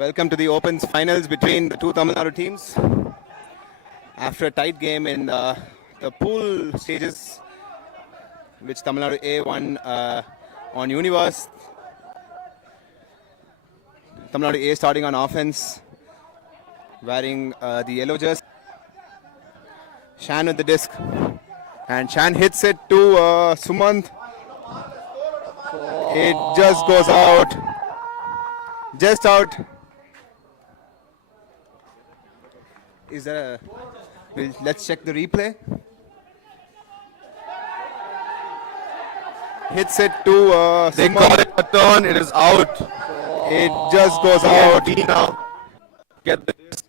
Welcome to the Opens finals between the two Tamil Nadu teams. After a tight game in the pool stages, which Tamil Nadu A won on Universe. Tamil Nadu A starting on offense, wearing the yellow jersey. Shan with the disc, and Shan hits it to Sumant. It just goes out, just out. Is there a? Let's check the replay. Hits it to They Sumant. call it a turn. It is out. It just goes out. Now. Get this.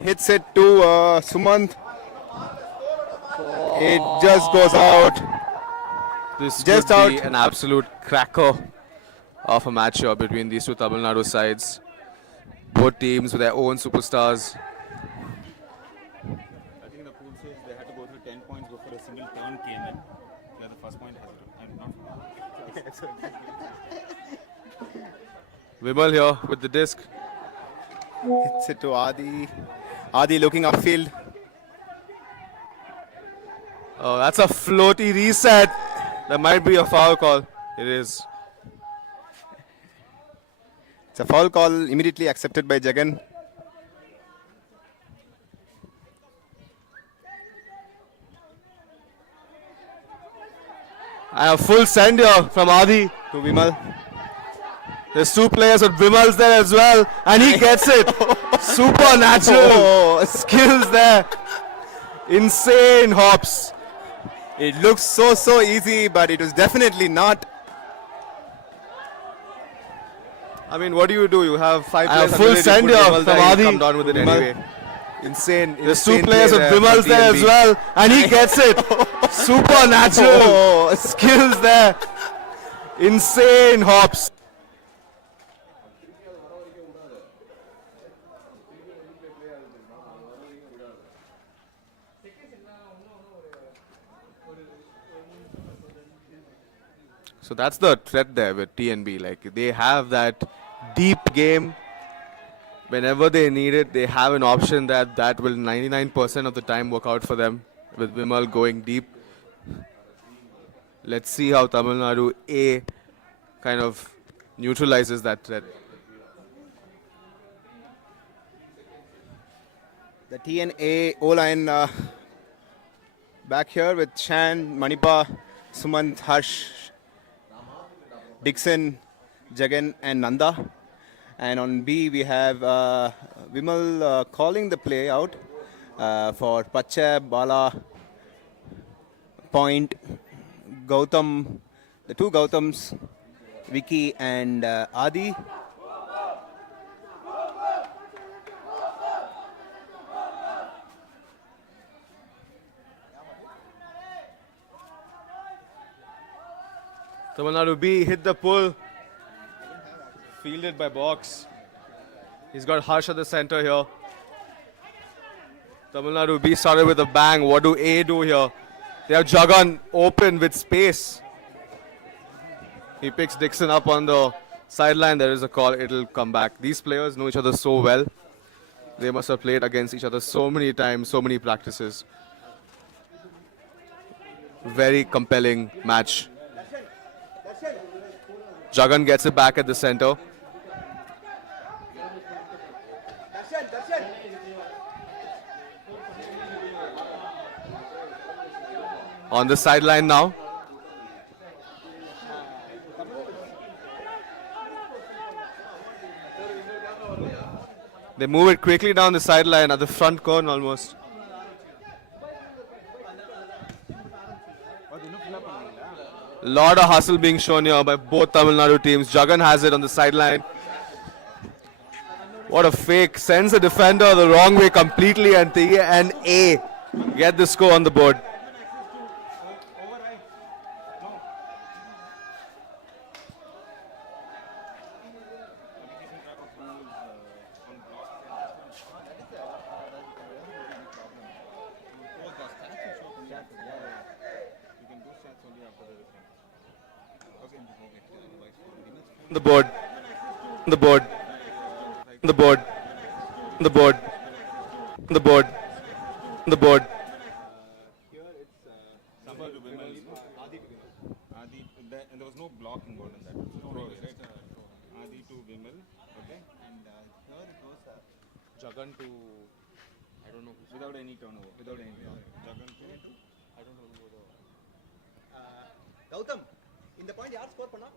Hits it to Sumant. It just goes out. This Just could be out. an absolute cracker of a match here between these two Tamil Nadu sides. Both teams with their own superstars. I think the pool says they had to go through 10 points before a single turn came in. Yeah, the first point has to. I'm not. Vimal here with the disc. Hits it to Adi. Adi looking upfield. Oh, that's a floaty reset. That might be a foul call. It is. It's a foul call immediately accepted by Jagan. And a full send here from Adi. To Vimal. There's two players with Vimal's there as well. And he gets it. Supernatural Oh, skills there. Insane hops. it looks so easy, but it was definitely not. I mean, what do? You have five And a players. full ability to send put here Vimal from there, he'll Adi. come down with it Vimal. anyway. Insane. There's Insane two players play with there Vimal's from there TNB. as well, And he gets it. Supernatural Oh, skills there. Insane hops. So that's the threat there with TNB. Like, they have that deep game. Whenever they need it, they have an option that will 99% of the time work out for them, with Vimal going deep. Let's see how Tamil Nadu A kind of neutralizes that threat. The TNA O-line back here with Shan, Manipa, Sumant, Harsh, Dixon, Jagan and Nanda. And on B we have Vimal calling the play out for Pacha, Bala, Point, Gautam, the two Gautams, Vicky and Adi. Tamil Nadu B hit the pull. Fielded by Box. He's got Harsh at the center here. Tamil Nadu B started with a bang. What do A do here? They have Jagan open with space. He picks Dixon up on the sideline. There is a call. It'll come back. These players know each other so well. They must have played against each other so many times, so many practices. Very compelling match. Jagan gets it back at the center. On the sideline now. They move it quickly down the sideline at the front corner almost. Lot of hustle being shown here by both Tamil Nadu teams. Jagan has it on the sideline. What a fake. Sends the defender the wrong way completely, and A get the score on the board. The board. The board. The board. The board. The board. Here it's Sambal to Vimal, you know. Adi, and there was no block involved in that. Throw away, right? Adi to Vimal, okay? And here it goes Jagan to, I don't know. without any turnover. Without any turnover. Jagan to, I don't know who the. Gautam, in the point, yaar score panna?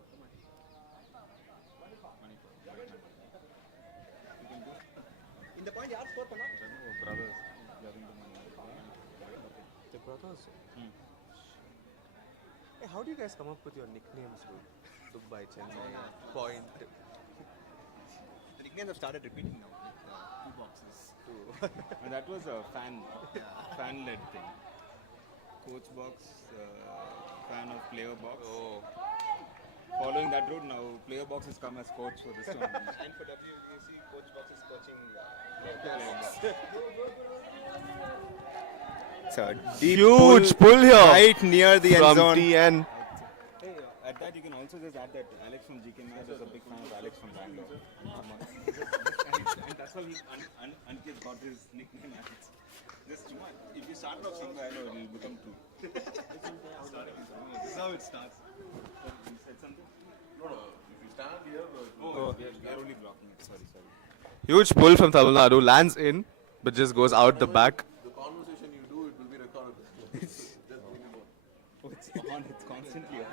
In the point, yaar score panna? brothers. Jagan to Mani. The brothers. Hey, how do you guys come up with your nicknames, bro? Dubai, Chennai, Point. The nicknames have started repeating now. Two boxes. And that was a fan-led thing. Coach box, fan of player box. Oh. Following that route now, player box has come as coach for this tournament. And for WUC, coach box is coaching. It's a deep Huge pull here. right near the end From zone. TN. Hey, at that you can also just add that Alex from GK Match is a big fan of Alex from Bangalore. And that's how Ankit got his nickname Alex. Just if you start off saying Bangalore, it will become two. This is how it starts. You said something? No, if you stand here, We are only blocking it. Sorry. Huge pull from Tamil Nadu. Lands in, but just goes out the back. the conversation you do, it will be recorded. Just bring it on. Oh, it's on. It's constantly on.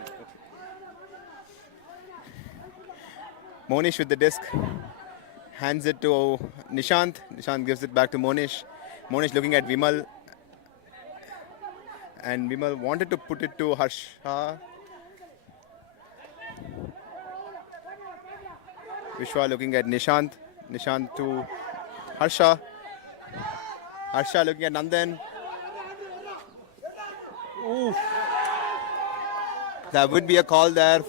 Monish with the disc. Hands it to Nishant. Nishant gives it back to Monish. Monish looking at Vimal. And Vimal wanted to put it to Harsha. Vishwa looking at Nishant. Nishant to Harsha. Harsha looking at Nandan. Oof. That would be a call there.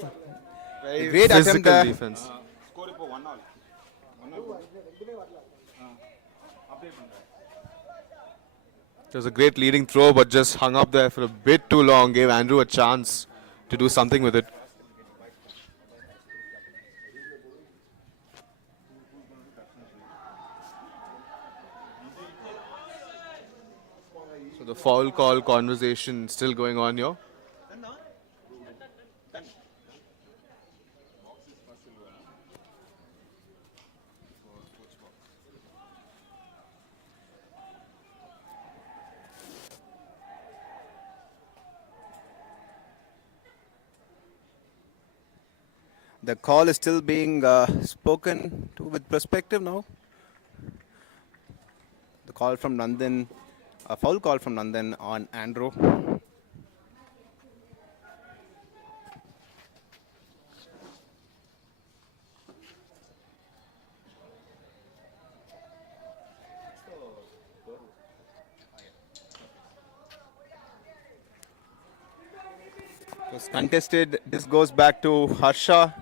Very Great attempt physical there. defense. Score it for 1-0. 1-0. Update on that. It was a great leading throw, but just hung up there for a bit too long. Gave Andrew a chance to do something with it. So the foul call conversation still going on here. The call is still being spoken to with perspective now. The call from Nandan, a foul call from Nandan on Andrew. It was contested. This goes back to Harsha.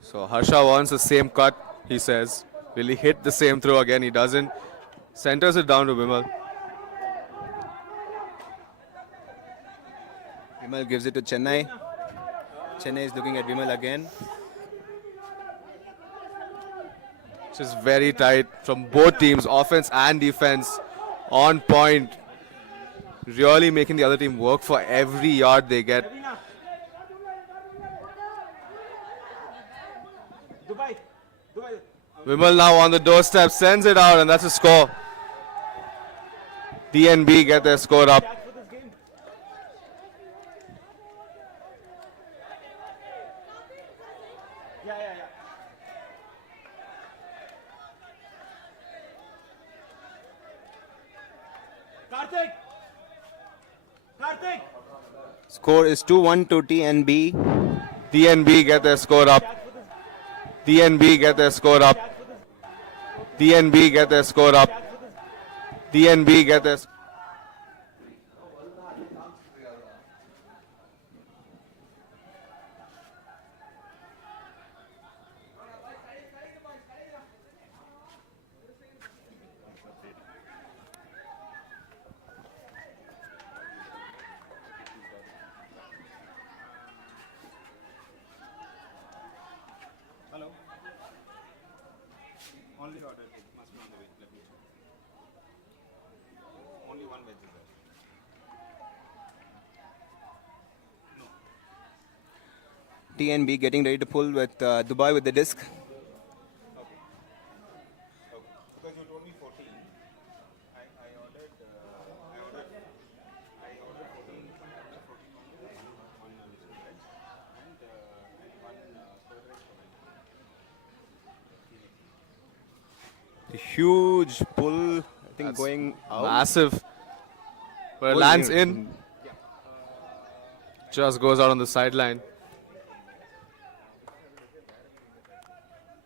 So Harsha wants the same cut, he says. Will he hit the same throw again? He doesn't. Centers it down to Vimal. Vimal gives it to Chennai. Chennai is looking at Vimal again. It's just very tight from both teams, offense and defense, on point. Really making the other team work for every yard they get. Vimal now on the doorstep, sends it out, and that's a score. DNB get their score up. Score is 2-1 to TNB. DNB get their score up. DNB get their score up. DNB get their score up. DNB get their score. Already ordered. It must be on the way. Let me check. Only one veg is there. TNB getting ready to pull with Dubai with the disc. Okay. Because you told me 14. I ordered 14 one little veg and one curd rice for veg. A huge pull, I think, That's going out. Massive. But it Oh, lands yeah. in. Just goes out on the sideline.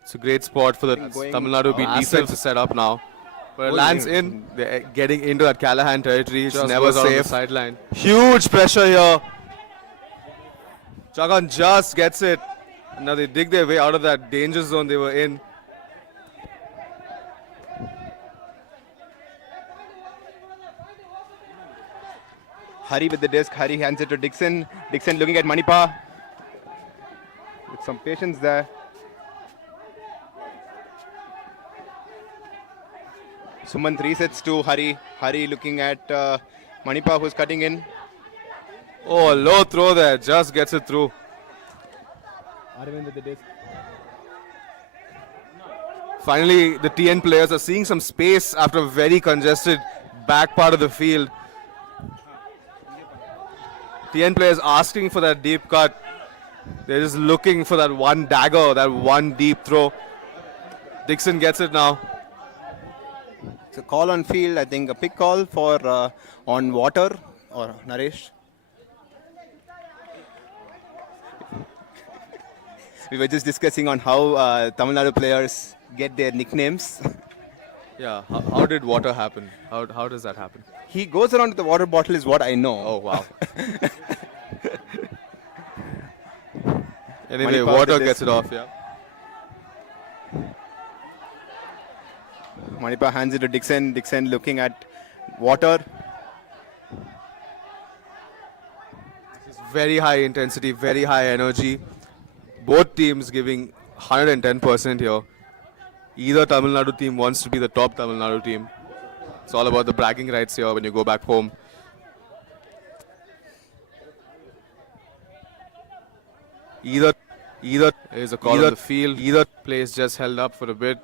It's a great spot for the Going Tamil Nadu B massive. defense to set up now. But it Oh, lands yeah. in. They're getting into that Callahan territory. It's Just never goes out on the safe. Sideline. Huge pressure here. Jagan just gets it. Now they dig their way out of that danger zone they were in. Hari with the disc. Hari hands it to Dixon. Dixon looking at Manipa with some patience there. Sumant resets to Hari. Hari looking at Manipa, who's cutting in. Oh, low throw there. Just gets it through. Arvind with the disc. Finally, the TN players are seeing some space after a very congested back part of the field. TN players asking for that deep cut. They're just looking for that one dagger, that one deep throw. Dixon gets it now. It's a call on field, I think a pick call for on water or Naresh. We were just discussing on how Tamil Nadu players get their nicknames. Yeah, how did water happen? How does that happen? He goes around with the water bottle is what I know. Oh, wow. Anyway, Manipal water did gets this. it off, yeah. Manipa hands it to Dixon. Dixon looking at water. This is very high intensity, very high energy. Both teams giving 110% here. Either Tamil Nadu team wants to be the top Tamil Nadu team. It's all about the bragging rights here when you go back home. Either is a call on the field. Either plays just held up for a bit.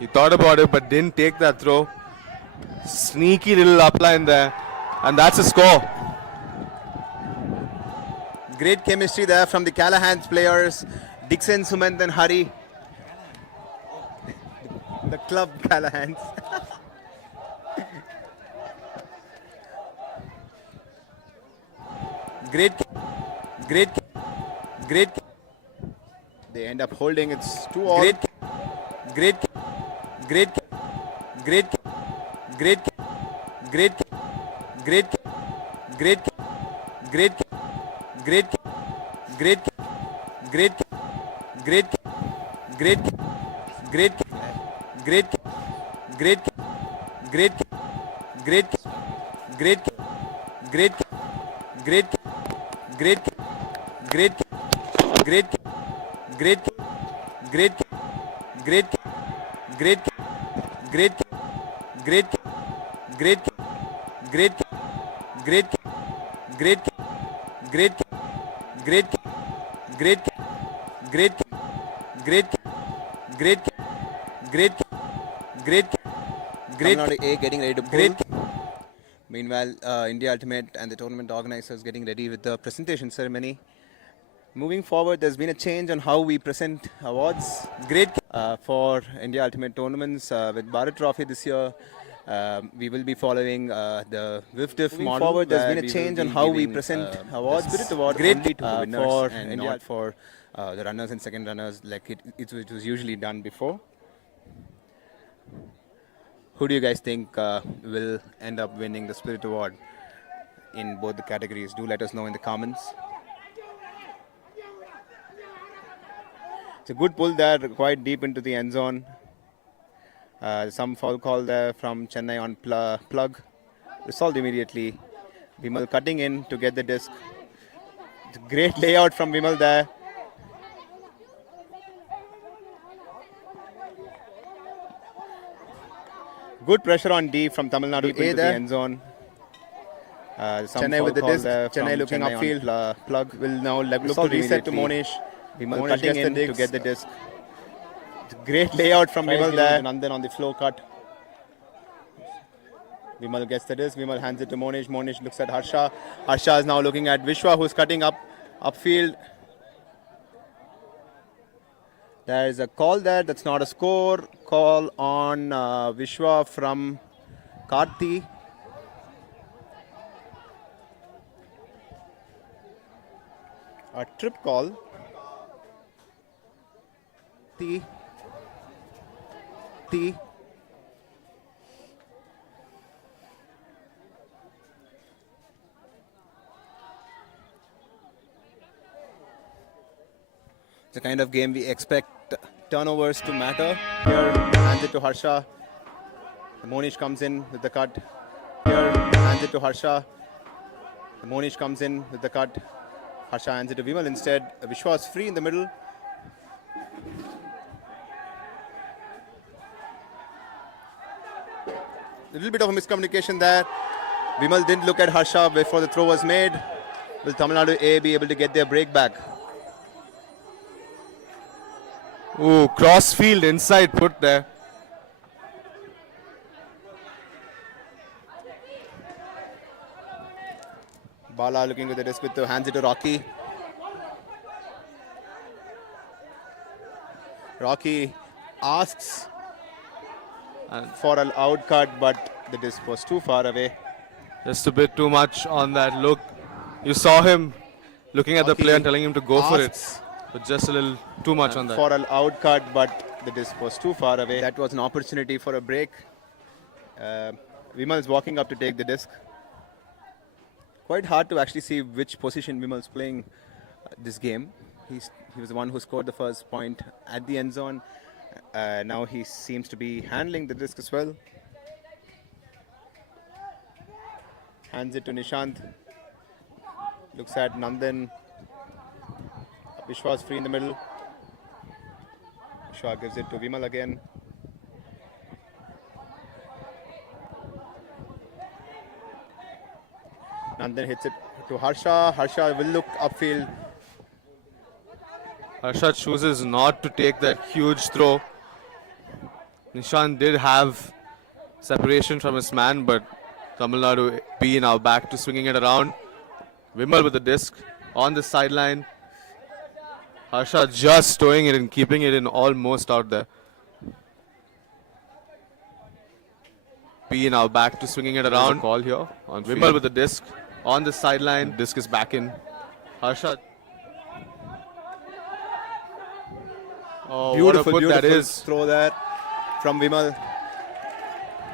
He thought about it but didn't take that throw. Sneaky little upline there. And that's a score. Great chemistry there from the Callahan's players. Dixon, Sumant and Hari. The club Callahan's. Great. They end up holding. It's 2-all. Great. Tamil Nadu A getting ready to pull. Meanwhile, India Ultimate and the tournament organizers getting ready with the presentation ceremony. Moving forward, there's been a change on how we present awards. Great for India Ultimate tournaments with Bharat Trophy this year. We will be following the WIFDIF model. Moving forward, there's been a change on how we present awards. Spirit Award great only to the winners for and India, not for the runners and second runners like it was usually done before. Who do you guys think will end up winning the Spirit Award in both the categories? Do let us know in the comments. It's a good pull there, quite deep into the end zone. Some foul call there from Chennai on plug. Resolved immediately Vimal cutting in to get the disc. It's a great layout from Vimal there. Good pressure on D from Tamil Nadu A there. The end zone. Chennai with the disc. Chennai looking upfield. Plug will now look to reset to Monish. Vimal cutting in to get the disc. It's a great layout from Vimal there. Nandan on the flow cut. Vimal gets the disc. Vimal hands it to Monish. Monish looks at Harsha. Harsha is now looking at Vishwa, who's cutting upfield. There is a call there. That's not a score. Call on Vishwa from Karthi. A trip call. T. It's the kind of game we expect turnovers to matter. Here, hands it to Harsha. Monish comes in with the cut. Here, hands it to Harsha. Monish comes in with the cut. Harsha hands it to Vimal instead. Vishwa is free in the middle. A little bit of a miscommunication there. Vimal didn't look at Harsha before the throw was made. Will Tamil Nadu A be able to get their break back? Ooh, cross field inside put there. Bala looking with the disc with the hands it to Rocky. Rocky asks for an out cut, but the disc was too far away. Just a bit too much on that look. You saw him looking at the player and telling him to go for it. But just a little too much on that. For an out cut, but the disc was too far away. That was an opportunity for a break. Vimal is walking up to take the disc. Quite hard to actually see which position Vimal is playing this game. He was the one who scored the first point at the end zone. Now he seems to be handling the disc as well. Hands it to Nishant. Looks at Nandan. Vishwa is free in the middle. Vishwa gives it to Vimal again. Nandan hits it to Harsha. Harsha will look upfield. Harsha chooses not to take that huge throw. Nishant did have separation from his man, but Tamil Nadu B now back to swinging it around. Vimal with the disc on the sideline. Harsha just towing it and keeping it in almost out there. B now back to swinging it around. Call here on Vimal with the disc on the sideline. Disc is back in. Harsha. Oh, Beautiful, what a put that beautiful is. Throw there from Vimal.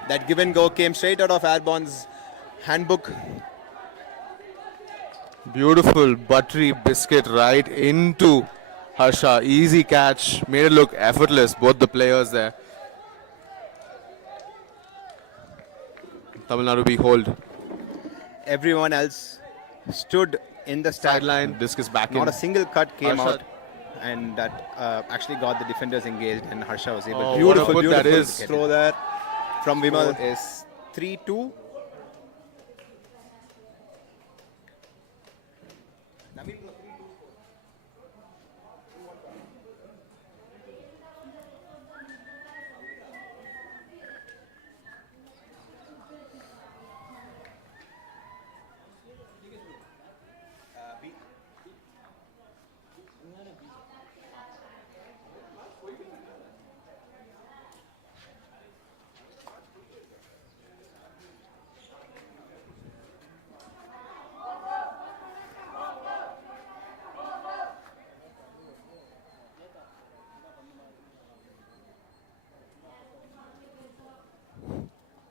That give and go came straight out of Airborne's handbook. Beautiful buttery biscuit right into Harsha. Easy catch. Made it look effortless. Both the players there. Tamil Nadu B hold. Everyone else stood in the Sideline. Disc is back in. Not a single cut came Harsha. out. And that actually got the defenders engaged, and Harsha was able to. Beautiful, Beautiful that is. throw there from Vimal. Is 3-2.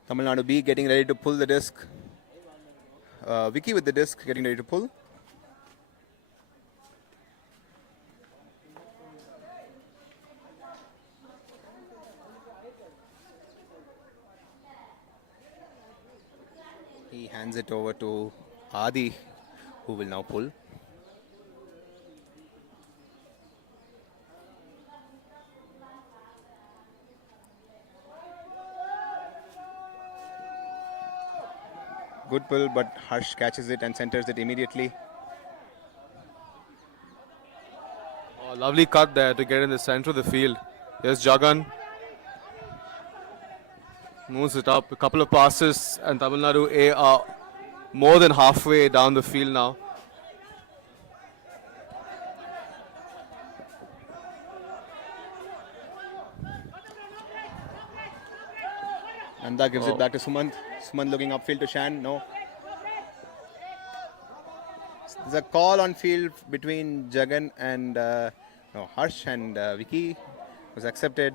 Tamil Nadu B getting ready to pull the disc. Vicky with the disc getting ready to pull. He hands it over to Adi, who will now pull. Good pull, but Harsh catches it and centers it immediately. Oh, lovely cut there to get in the center of the field. Here's Jagan. Moves it up. A couple of passes and Tamil Nadu A are more than halfway down the field now. Nanda gives it back to Sumant. Sumant looking upfield to Shan. No. There's a call on field between Jagan and Harsh and Vicky was accepted.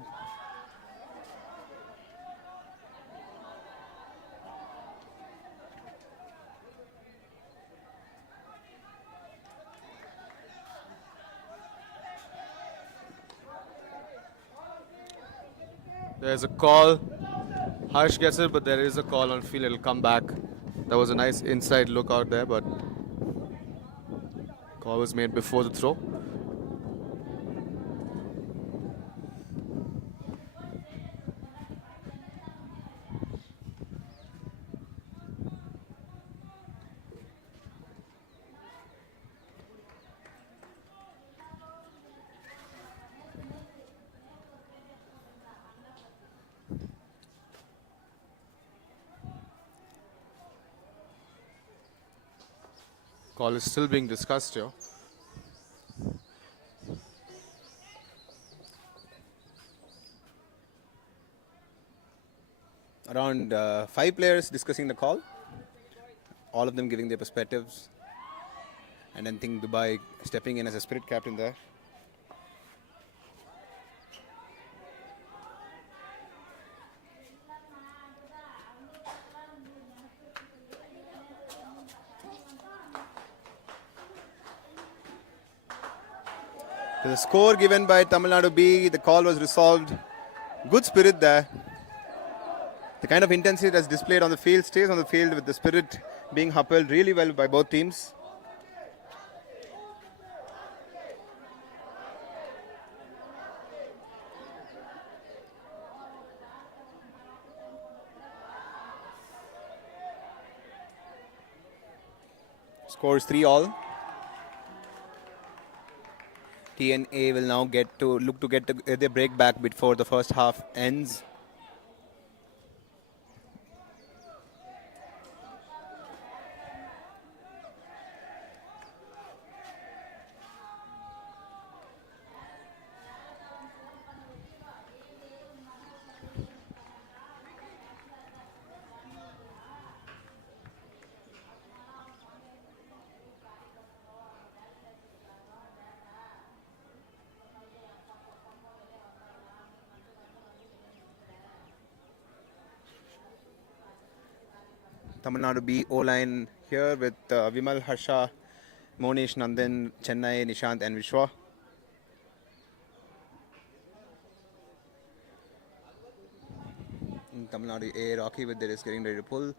There's a call. Harsh gets it, but there is a call on field. It'll come back. That was a nice inside look out there, but call was made before the throw. Call is still being discussed here. Around 5 players discussing the call. All of them giving their perspectives. And then think Dubai stepping in as a spirit captain there. The score given by Tamil Nadu B, the call was resolved. Good spirit there. The kind of intensity that's displayed on the field stays on the field with the spirit being upheld really well by both teams. Scores 3-all. TNA will now look to get the break back before the first half ends. Tamil Nadu B O-line here with Vimal, Harsha, Monish, Nandan, Chennai, Nishant and Vishwa. Tamil Nadu A, Rocky with their is getting ready to pull.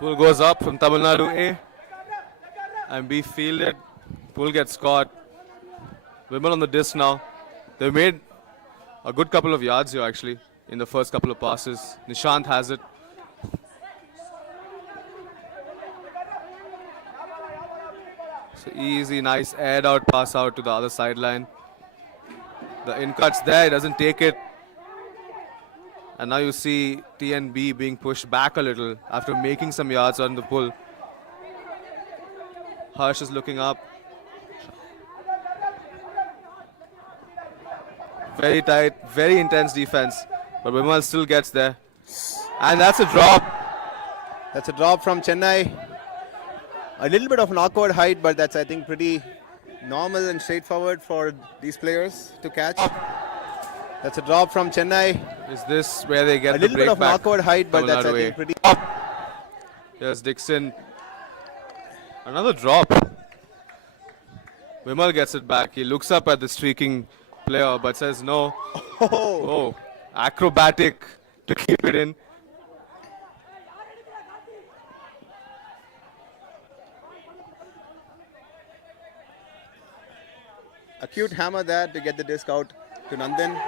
Pull goes up from Tamil Nadu A. And B fielded. Pull gets caught. Vimal on the disc now. They made a good couple of yards here actually in the first couple of passes. Nishant has it. So easy, nice aired out pass out to the other sideline. The in cuts there, he doesn't take it. And now you see TNB being pushed back a little after making some yards on the pull. Harsh is looking up. Very tight, very intense defense. But Vimal still gets there. And that's a drop. That's a drop from Chennai. A little bit of an awkward height, but that's, I think, pretty normal and straightforward for these players to catch. That's a drop from Chennai. Is this where they get A the little bit break of an back? awkward height, but that's, I Tamil think, Nadu-O. pretty... Here's Dixon. Another drop. Vimal gets it back. He looks up at the streaking player but says no. Oh, acrobatic to keep it in. A cute hammer there to get the disc out to Nandan.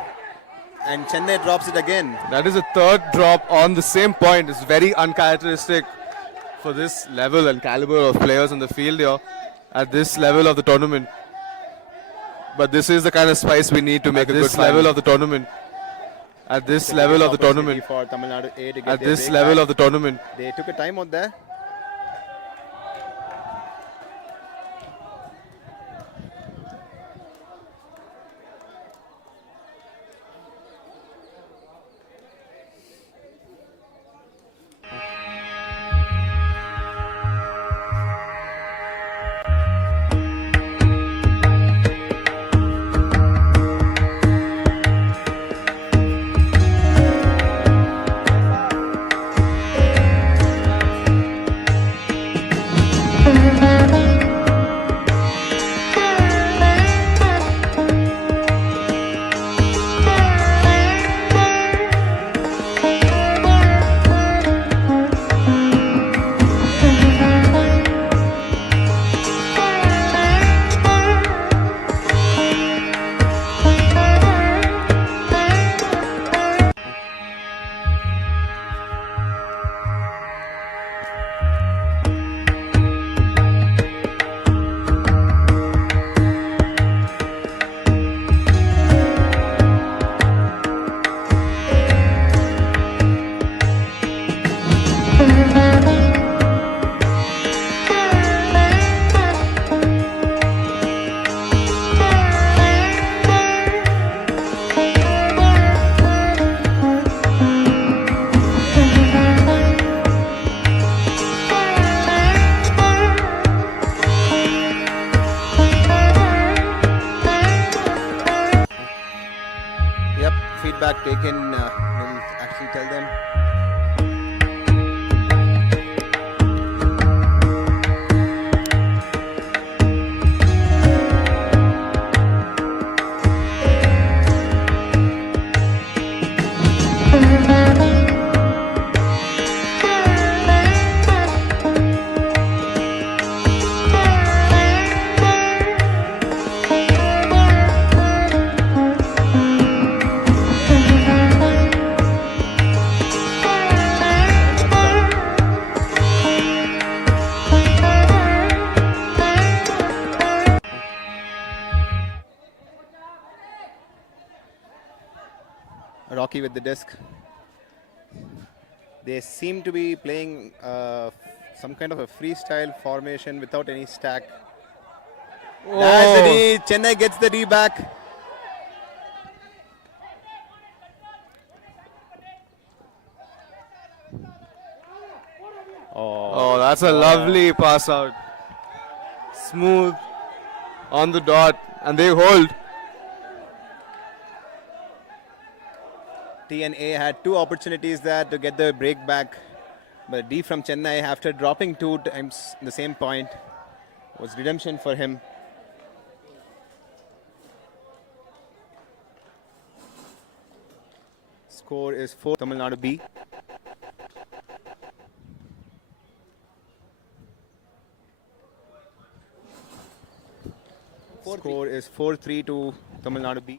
And Chennai drops it again. That is a third drop on the same point. It's very uncharacteristic for this level and caliber of players on the field here at this level of the tournament. But this is the kind of spice we need to make a good level of the tournament. At this level of the tournament. For Tamil Nadu A to get At their this break level back. of the tournament. They took a time out there. Feedback taken, will actually tell them. Rocky with the disc. They seem to be playing some kind of a freestyle formation without any stack. That's the D. Chennai gets the D back. Oh, that's a lovely pass out. Smooth on the dot, and they hold. TNA had two opportunities there to get the break back, but D from Chennai, after dropping 2 times the same point, was redemption for him. Score is 4 Tamil Nadu B. Score is 4-3 to Tamil Nadu B.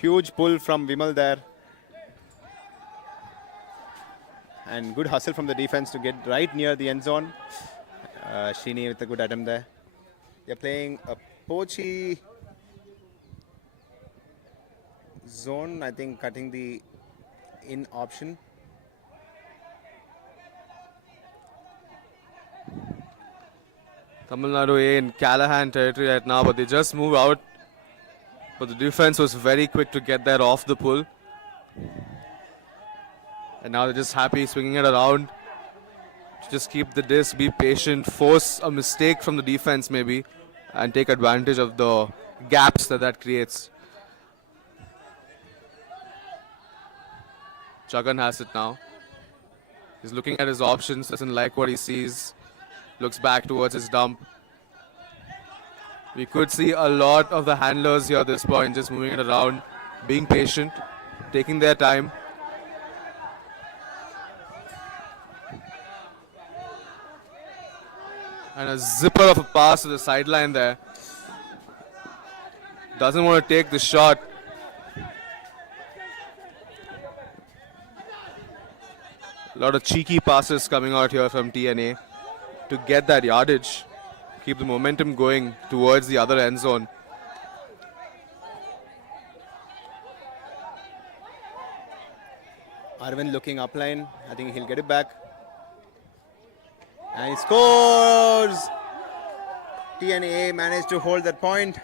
Huge pull from Vimal there. And good hustle from the defense to get right near the end zone. Sheeny with a good attempt there. They're playing a poachy zone, I think, cutting the in option. Tamil Nadu A in Callahan territory right now, but they just move out. But the defense was very quick to get that off the pull. And now they're just happy swinging it around. Just keep the disc, be patient, force a mistake from the defense maybe, and take advantage of the gaps that creates. Jagan has it now. He's looking at his options, doesn't like what he sees, looks back towards his dump. We could see a lot of the handlers here at this point, just moving it around, being patient, taking their time. And a zipper of a pass to the sideline there. Doesn't want to take the shot. A lot of cheeky passes coming out here from TNA to get that yardage. Keep the momentum going towards the other end zone. Arvind looking upline. I think he'll get it back. And he scores! TNA managed to hold that point.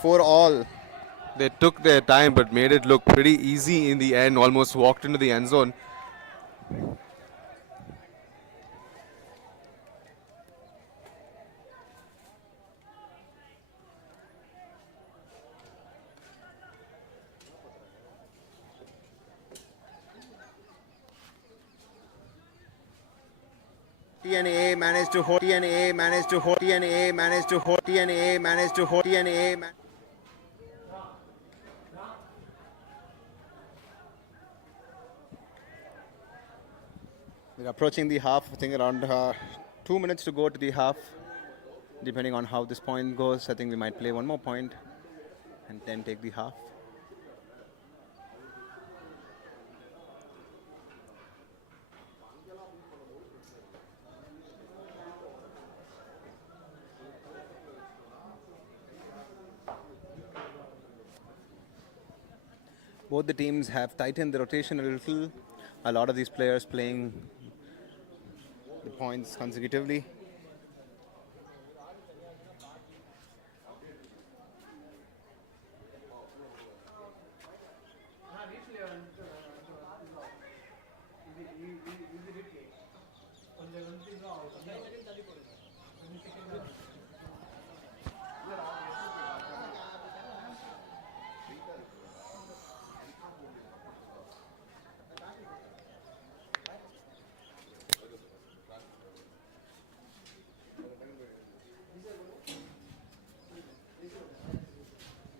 4-all. They took their time but made it look pretty easy in the end. Almost walked into the end zone. TNA managed to hold. TNA managed to hold. TNA managed to hold. TNA managed to hold. TNA. We're approaching the half. I think around 2 minutes to go to the half. Depending on how this point goes, I think we might play one more point and then take the half. Both the teams have tightened the rotation a little. A lot of these players playing the points consecutively.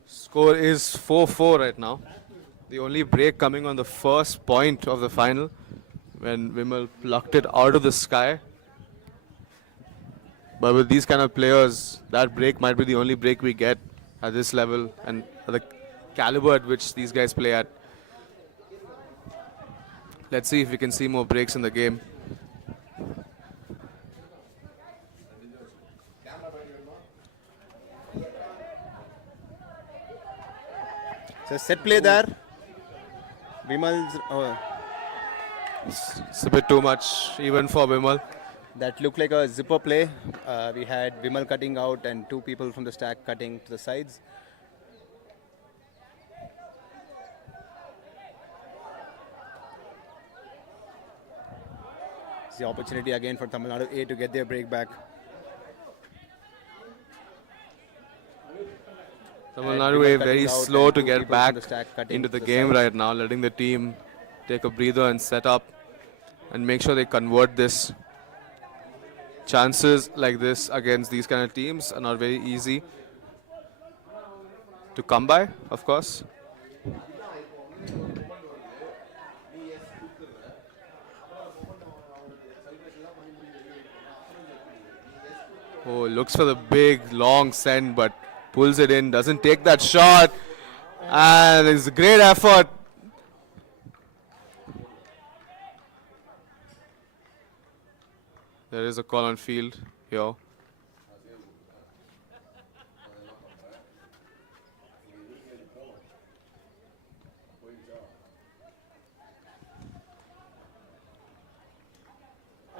Score is 4-4 right now. The only break coming on the first point of the final when Vimal plucked it out of the sky. But with these kind of players, that break might be the only break we get at this level and at the caliber at which these guys play at. Let's see if we can see more breaks in the game. So set play there. Vimal's. It's a bit too much even for Vimal. That looked like a zipper play. We had Vimal cutting out and two people from the stack cutting to the sides. It's the opportunity again for Tamil Nadu A to get their break back. Tamil Nadu A very slow to get back into the game right now, letting the team take a breather and set up and make sure they convert this. Chances like this against these kind of teams are not very easy to come by, of course. Oh, looks for the big, long send, but pulls it in, doesn't take that shot. And it's a great effort. There is a call on field here.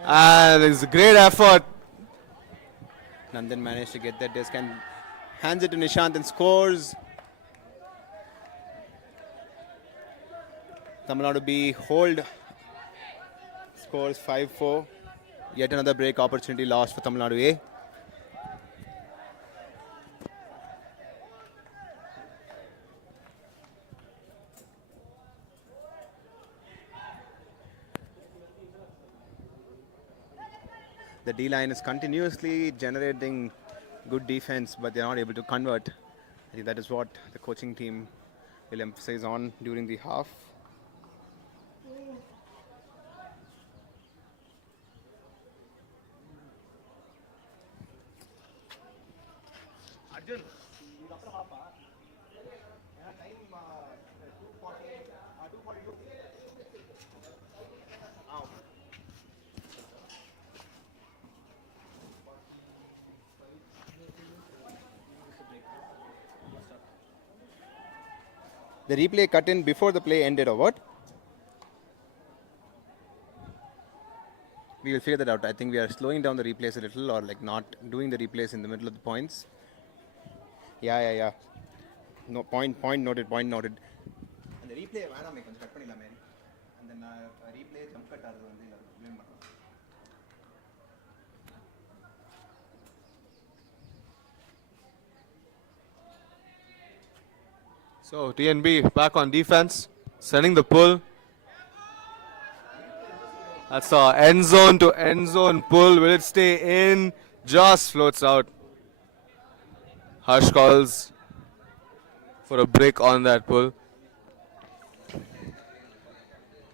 And it's a great effort. Nandan managed to get that disc and hands it to Nishant and scores. Tamil Nadu B hold. Scores 5-4. Yet another break opportunity lost for Tamil Nadu A. The D-line is continuously generating good defense, but they're not able to convert. I think that is what the coaching team will emphasize on during the half. The replay cut in before the play ended, or what? We will figure that out. I think we are slowing down the replays a little, or like not doing the replays in the middle of the points. Yeah. No, point noted. And the replay, and then replay jump cut. So TNB back on defense, sending the pull. That's a end zone to end zone pull. Will it stay in? Just floats out. Harsh calls for a break on that pull.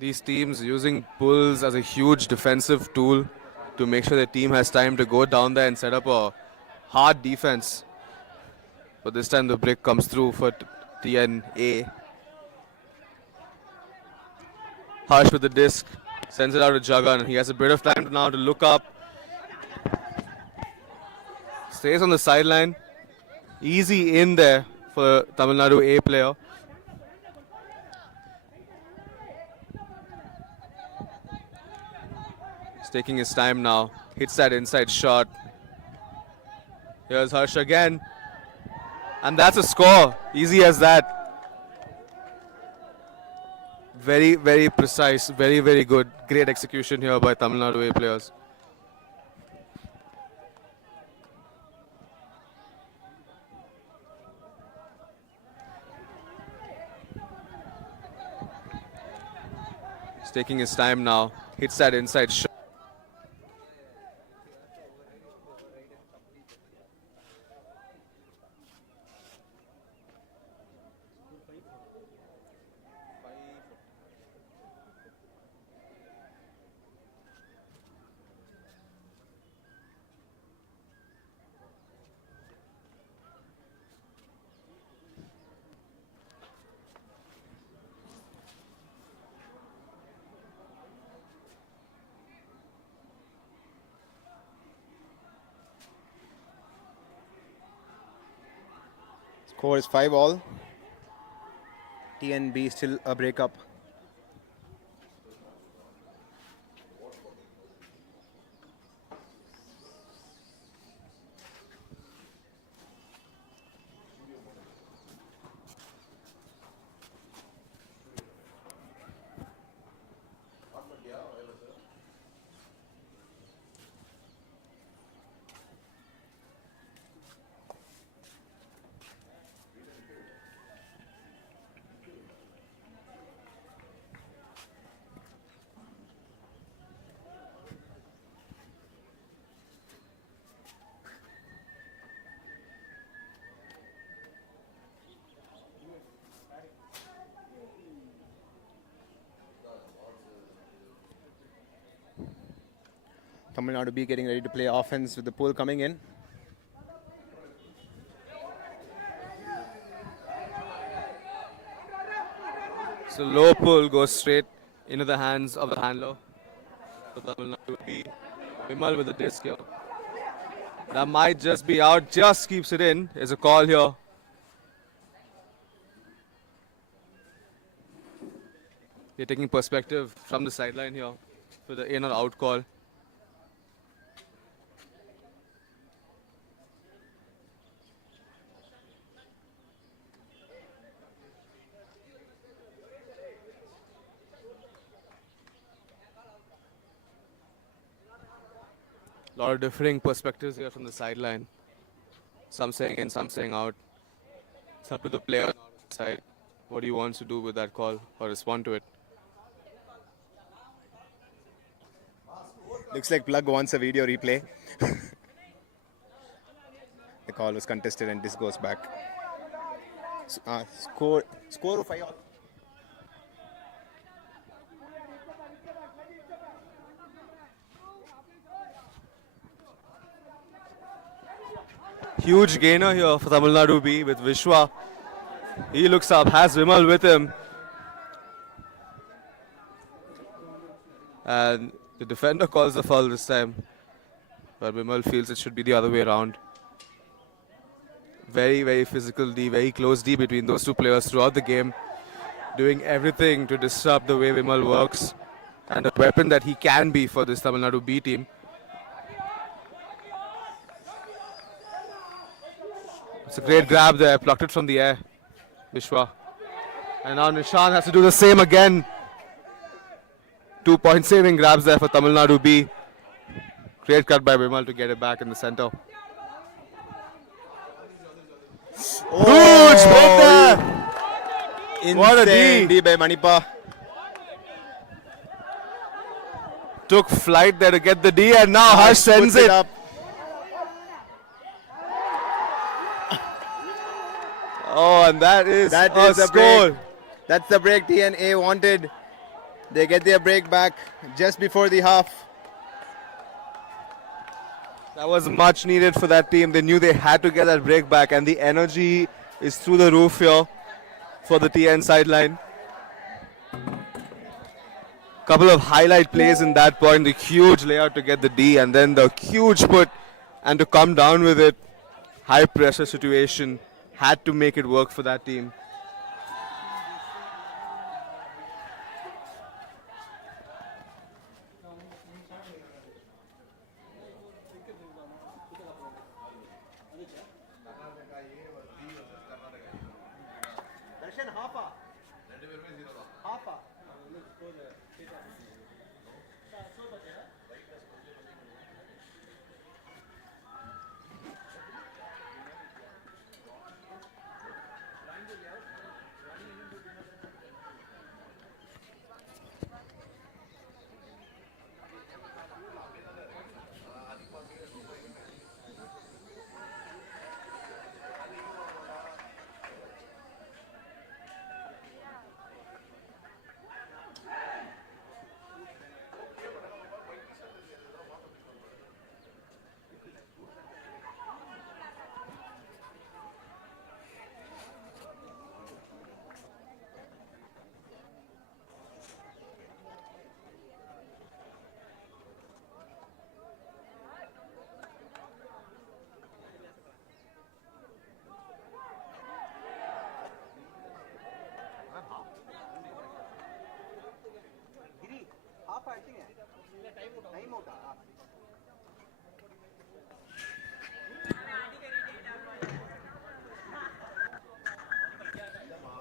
These teams using pulls as a huge defensive tool to make sure the team has time to go down there and set up a hard defense. But this time the break comes through for TNA. Harsh with the disc, sends it out to Jagan. He has a bit of time now to look up. Stays on the sideline. Easy in there for Tamil Nadu A player. He's taking his time now. Hits that inside shot. Here's Harsh again. And that's a score. Easy as that. Very, very precise. Very, very good. Great execution here by Tamil Nadu A players. He's taking his time now. Hits that inside shot. Score is 5-all. TNB still a breakup. Tamil Nadu B getting ready to play offense with the pull coming in. So low pull goes straight into the hands of the handler. So Tamilnadu will be Vimal with the disc here. That might just be out. Just keeps it in. There's a call here. They're taking perspective from the sideline here for the in or out call. A lot of differing perspectives here from the sideline. Some saying in, some saying out. It's up to the player to decide what he wants to do with that call or respond to it. Looks like Plug wants a video replay. The call was contested and this goes back. Score of 5 all. Huge gainer here for Tamil Nadu B with Vishwa. He looks up, has Vimal with him. And the defender calls the foul this time. But Vimal feels it should be the other way around. Very, very physical D, very close D between those two players throughout the game. Doing everything to disrupt the way Vimal works. And a weapon that he can be for this Tamil Nadu B team. It's a great grab there, plucked it from the air, Vishwa. And now Nishan has to do the same again. 2-point saving grabs there for Tamil Nadu B. Great cut by Vimal to get it back in the center. Huge hit there! What a D by Manipa. Took flight there to get the D and now Harsh sends it. Up. Oh, and that is a the score. break. That's the break TNA wanted. They get their break back just before the half. That was much needed for that team. They knew they had to get that break back, and the energy is through the roof here for the TN sideline. Couple of highlight plays in that point. The huge layout to get the D, and then the huge put, and to come down with it. High pressure situation. Had to make it work for that team.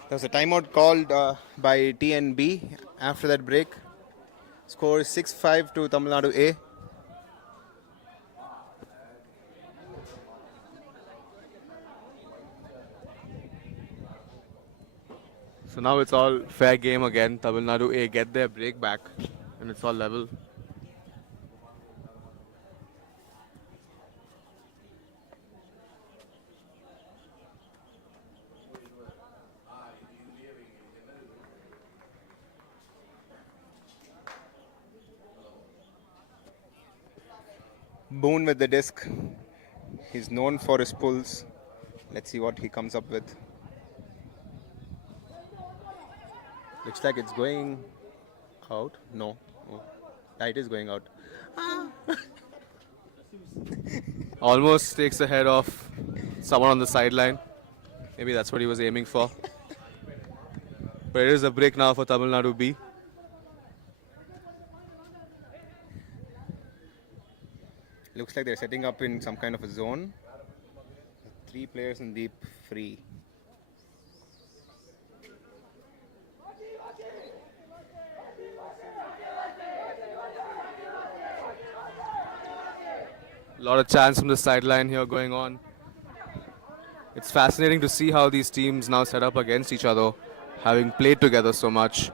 There was a timeout called by TNB after that break. Score 6-5 to Tamil Nadu A. So now it's all fair game again. Tamil Nadu A get their break back, and it's all level. Boone with the disc. He's known for his pulls. Let's see what he comes up with. Looks like it's going out. No. Oh. Yeah, it is going out. Almost takes the head off someone on the sideline. Maybe that's what he was aiming for. But it is a break now for Tamil Nadu B. Looks like they're setting up in some kind of a zone. 3 players in deep free. A lot of chance from the sideline here going on. It's fascinating to see how these teams now set up against each other, having played together so much.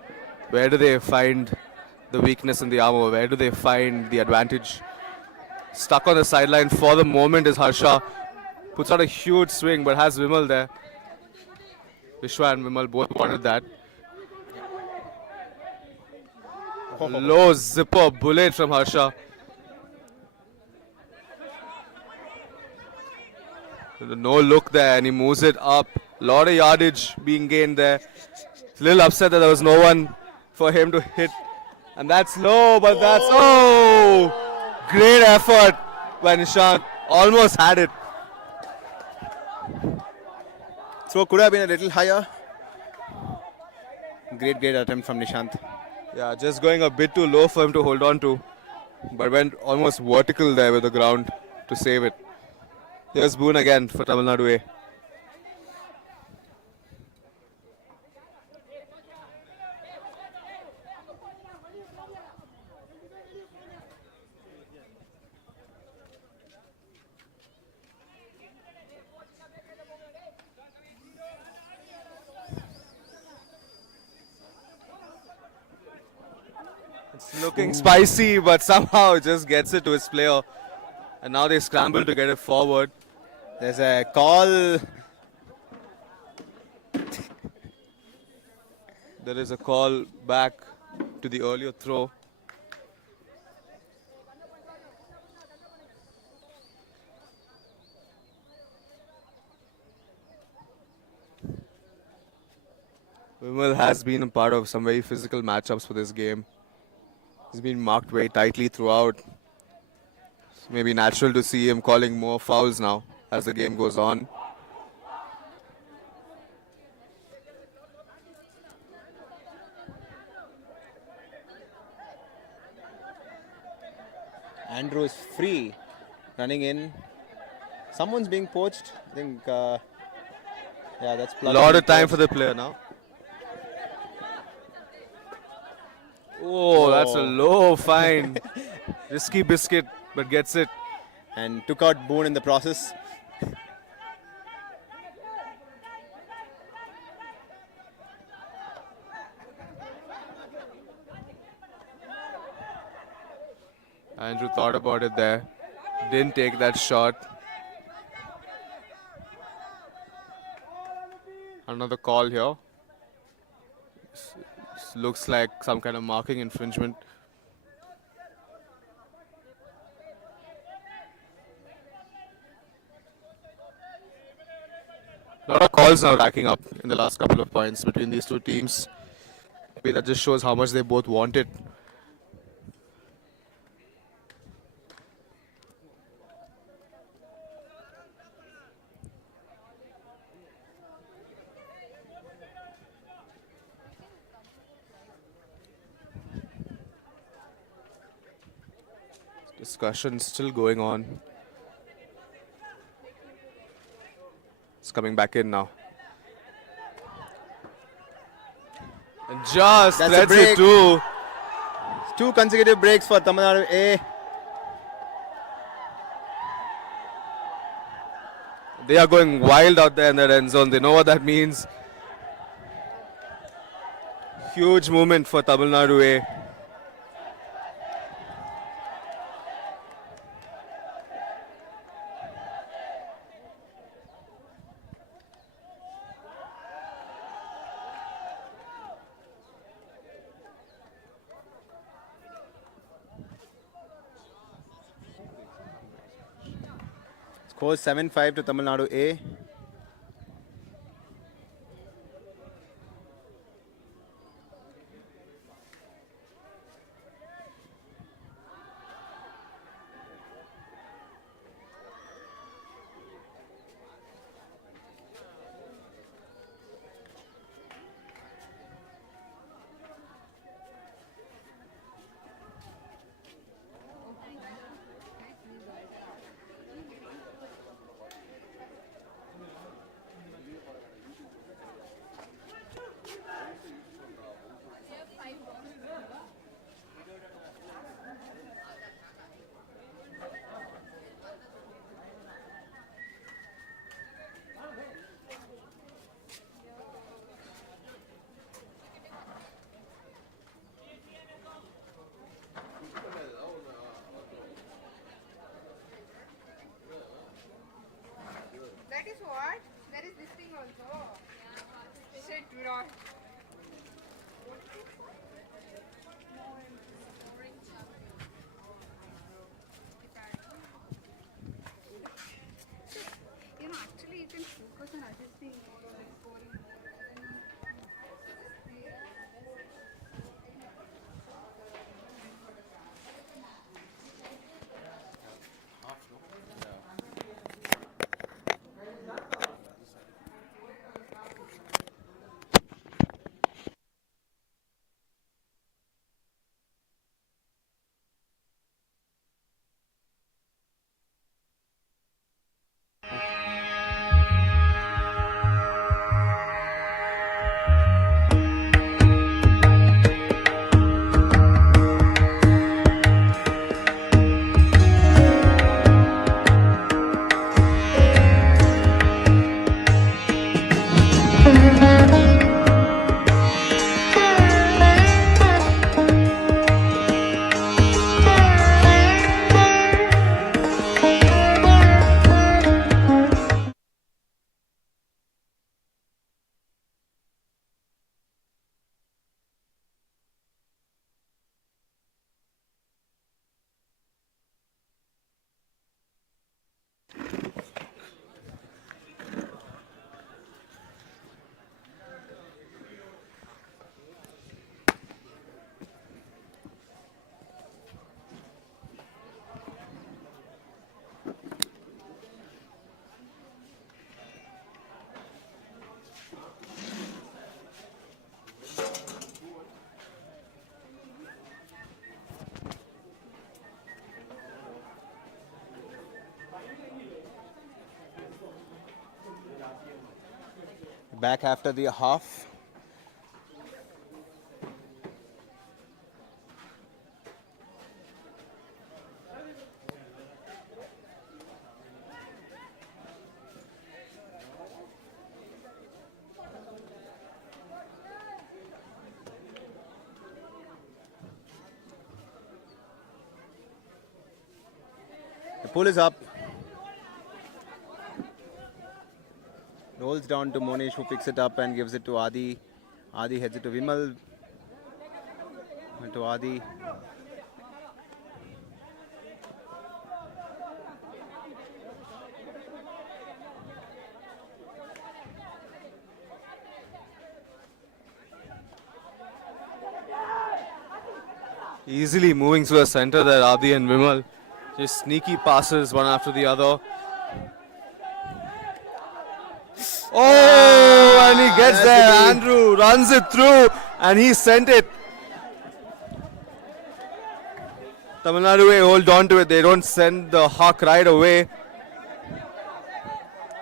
Where do they find the weakness in the armor? Where do they find the advantage? Stuck on the sideline for the moment is Harsha. Puts out a huge swing but has Vimal there. Vishwa and Vimal both wanted that. Oh. Low zipper bullet from Harsha. No look there and he moves it up. Lot of yardage being gained there. He's a little upset that there was no one for him to hit. And that's low, but that's... Oh! Great effort by Nishant. Almost had it. Throw could have been a little higher. Great attempt from Nishant. Yeah, just going a bit too low for him to hold on to. But went almost vertical there with the ground to save it. Here's Boone again for Tamil Nadu A. It's looking spicy, but somehow just gets it to his player. And now they scramble to get it forward. There's a call. There is a call back to the earlier throw. Vimal has been a part of some very physical matchups for this game. He's been marked very tightly throughout. It's maybe natural to see him calling more fouls now as the game goes on. Andrew is free, running in. Someone's being poached. I think, yeah, that's A lot of time for the player now. Oh, that's a low fine. Risky biscuit, but gets it. And took out Boone in the process. Andrew thought about it there. Didn't take that shot. Another call here. This looks like some kind of marking infringement. A lot of calls now racking up in the last couple of points between these two teams. Maybe that just shows how much they both want it. Discussion still going on. It's coming back in now. And just That's a lets break. it too. 2 consecutive breaks for Tamil Nadu A. They are going wild out there in their end zone. They know what that means. Huge moment for Tamil Nadu A. Score 7-5 to Tamil Nadu A. it, Virat. Actually, you can focus on adjusting scoring. Back after the half. The pull is up. Rolls down to Monish, who picks it up and gives it to Adi. Adi heads it to Vimal. To Adi. Easily moving to the center there, Adi and Vimal. Just sneaky passes one after the other. Oh, and he gets there. Andrew runs it through and he sent it. Tamilnadu-O hold on to it. They don't send the huck right away.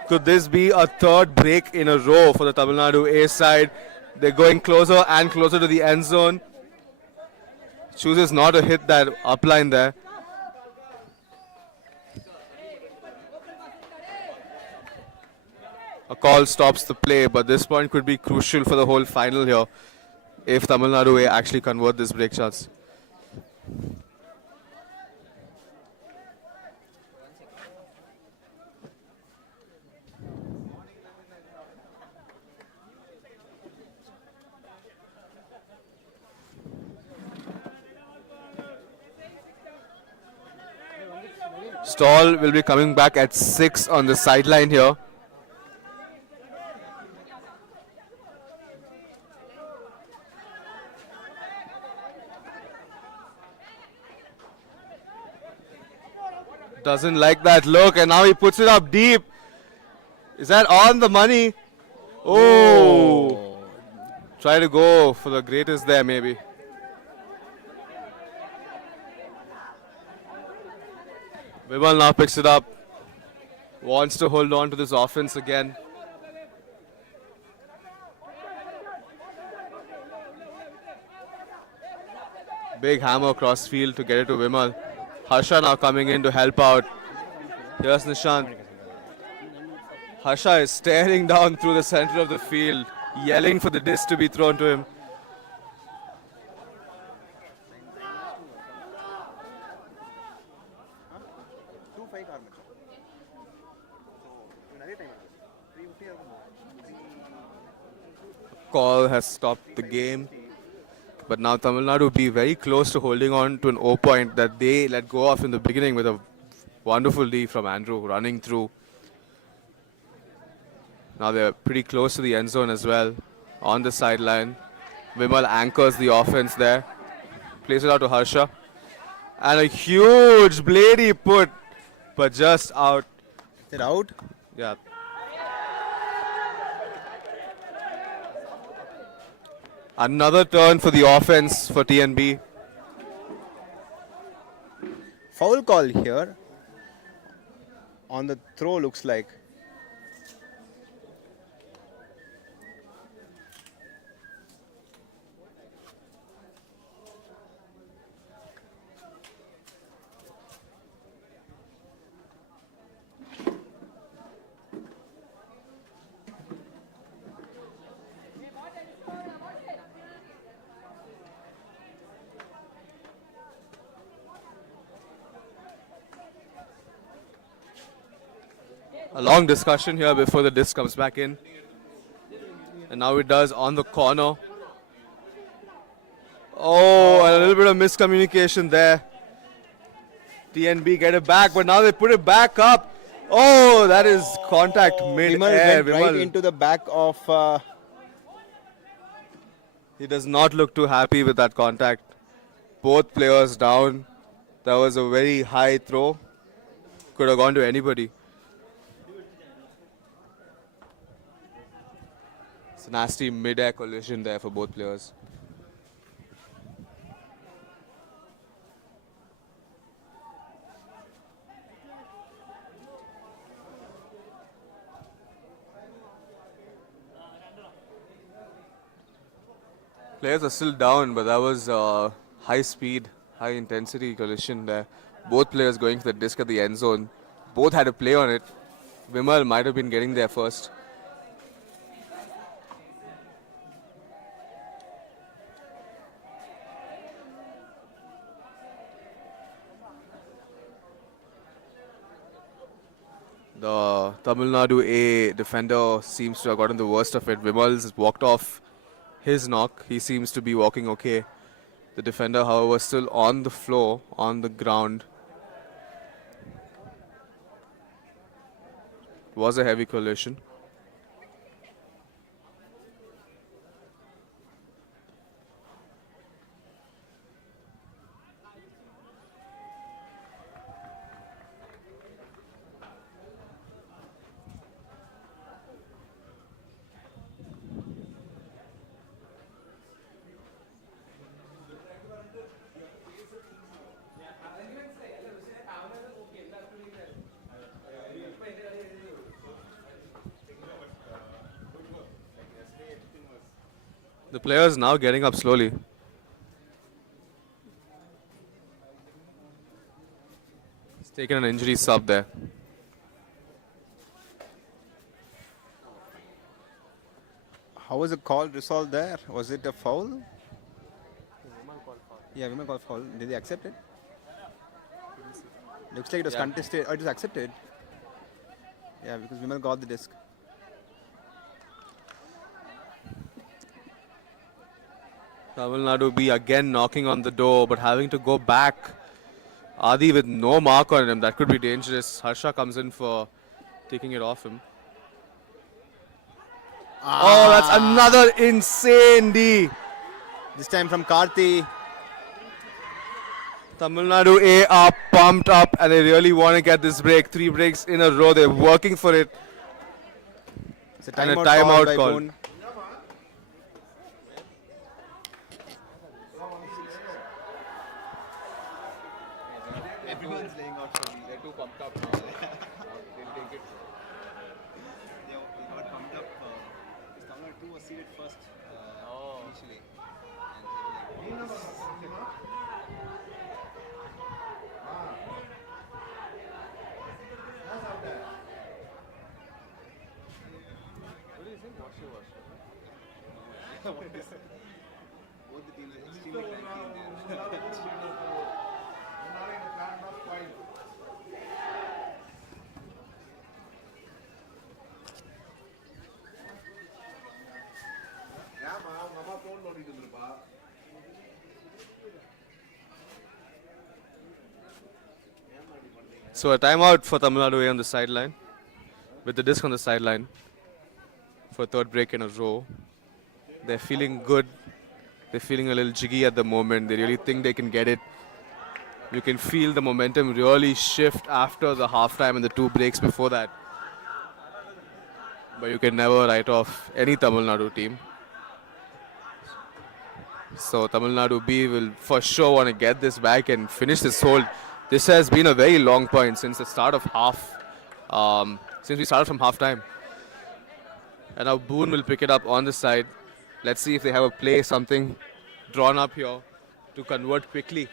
Could this be a third break in a row for the Tamilnadu-O side? They're going closer and closer to the end zone. Chooses not to hit that upline there. A call stops the play, but this point could be crucial for the whole final here if Tamilnadu-O actually convert this break chance. Stall will be coming back at 6 on the sideline here. Doesn't like that look, and now he puts it up deep. Is that on the money? Oh. Try to go for the greatest there, maybe. Vimal now picks it up. Wants to hold on to this offense again. Big hammer across field to get it to Vimal. Harsha now coming in to help out. Here's Nishant. Harsha is staring down through the center of the field, yelling for the disc to be thrown to him. foul has stopped the game. But now Tamil Nadu will be very close to holding on to an O point that they let go of in the beginning with a wonderful D from Andrew running through. Now they're pretty close to the end zone as well. On the sideline, Vimal anchors the offense there. Plays it out to Harsha. And a huge bladey put, but just out. Is it out? Yeah. Another turn for the offense for TNB. Foul call here. On the throw, looks like. A long discussion here before the disc comes back in. And now it does on the corner. Oh, and a little bit of miscommunication there. TNB get it back, but now they put it back up. Oh, that is contact Vimal mid-air. went right into the back of... He does not look too happy with that contact. Both players down. That was a very high throw. Could have gone to anybody. It's a nasty mid-air collision there for both players. Players are still down, but that was high speed, high intensity collision there. Both players going for the disc at the end zone. Both had a play on it. Vimal might have been getting there first. The Tamilnadu-O defender seems to have gotten the worst of it. Vimal's walked off his knock. He seems to be walking okay. The defender, however, still on the floor, on the ground. It was a heavy collision. The players now getting up slowly. He's taken an injury sub there. How was the call resolved there? Was it a foul? Yeah, Vimal called foul. Did they accept it? Looks like it was contested. Oh, it was accepted. Yeah, because Vimal got the disc. Tamil Nadu B again knocking on the door, but having to go back. Adi with no mark on him. That could be dangerous. Harsha comes in for taking it off him. Oh, that's another insane D. This time from Karthi. Tamil Nadu-O are pumped up and they really want to get this break. 3 breaks in a row. They're working for it. It's a And a timeout timeout by call. Boone. Everyone's laying out for me. They're too pumped up now. They'll take it. They got pumped up. Because Tamil Nadu 2 was seeded first initially. And they were like, both the teams are extremely cranky in there. So a timeout for Tamil Nadu on the sideline, with the disc on the sideline for a third break in a row. They're feeling good. They're feeling a little jiggy at the moment. They really think they can get it. You can feel the momentum really shift after the halftime and the two breaks before that. But you can never write off any Tamil Nadu team. So Tamil Nadu B will for sure want to get this back and finish this hold. This has been a very long point since the start of since we started from halftime. And now Boone will pick it up on the side. Let's see if they have a play, something drawn up here to convert quickly.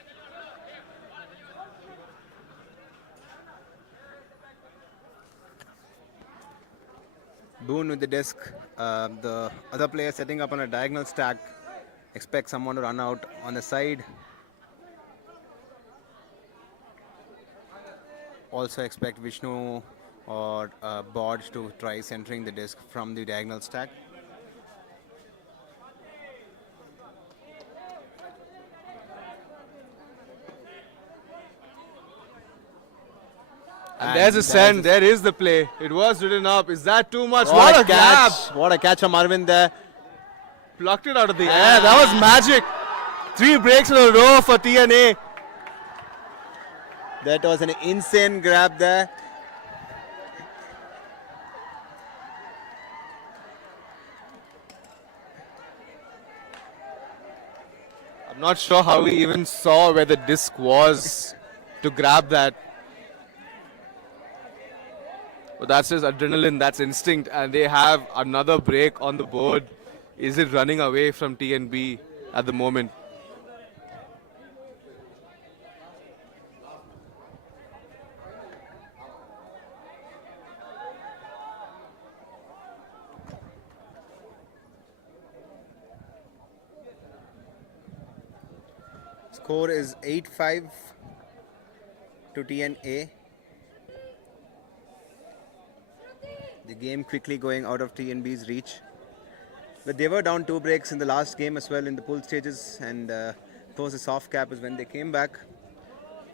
Boone with the disc. The other player setting up on a diagonal stack. Expect someone to run out on the side. Also expect Vishnu or Bodge to try centering the disc from the diagonal stack. And there's a send. There is the play. It was written up. Is that too much? What What a a grab! catch! What a catch from Arvind there. Plucked it out of the air. That was magic. 3 breaks in a row for TNA. That was an insane grab there. I'm not sure how he even saw where the disc was to grab that. But that's just adrenaline, that's instinct, and they have another break on the board. Is it running away from TNB at the moment? Score is 8-5 to TNA. The game quickly going out of TNB's reach. But they were down 2 breaks in the last game as well in the pool stages, and close the soft cap is when they came back.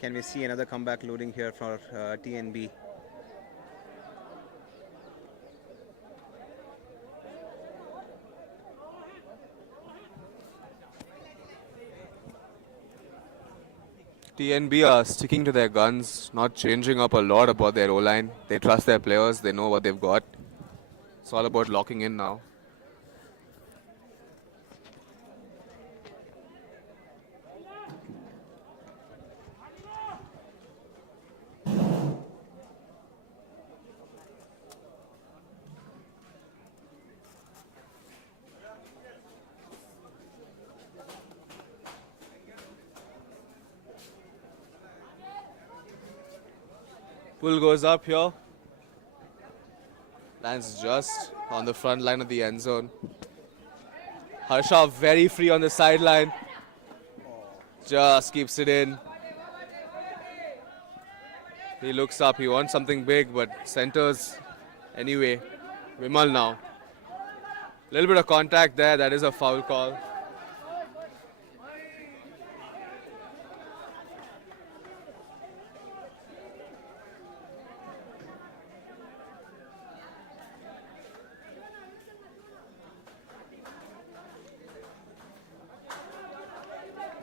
Can we see another comeback loading here for TNB? TNB are sticking to their guns, not changing up a lot about their O-line. They trust their players, they know what they've got. It's all about locking in now. Pull goes up here. Lands just on the front line of the end zone. Harsha very free on the sideline. Just keeps it in. He looks up. He wants something big, but centers anyway. Vimal now. A little bit of contact there. That is a foul call.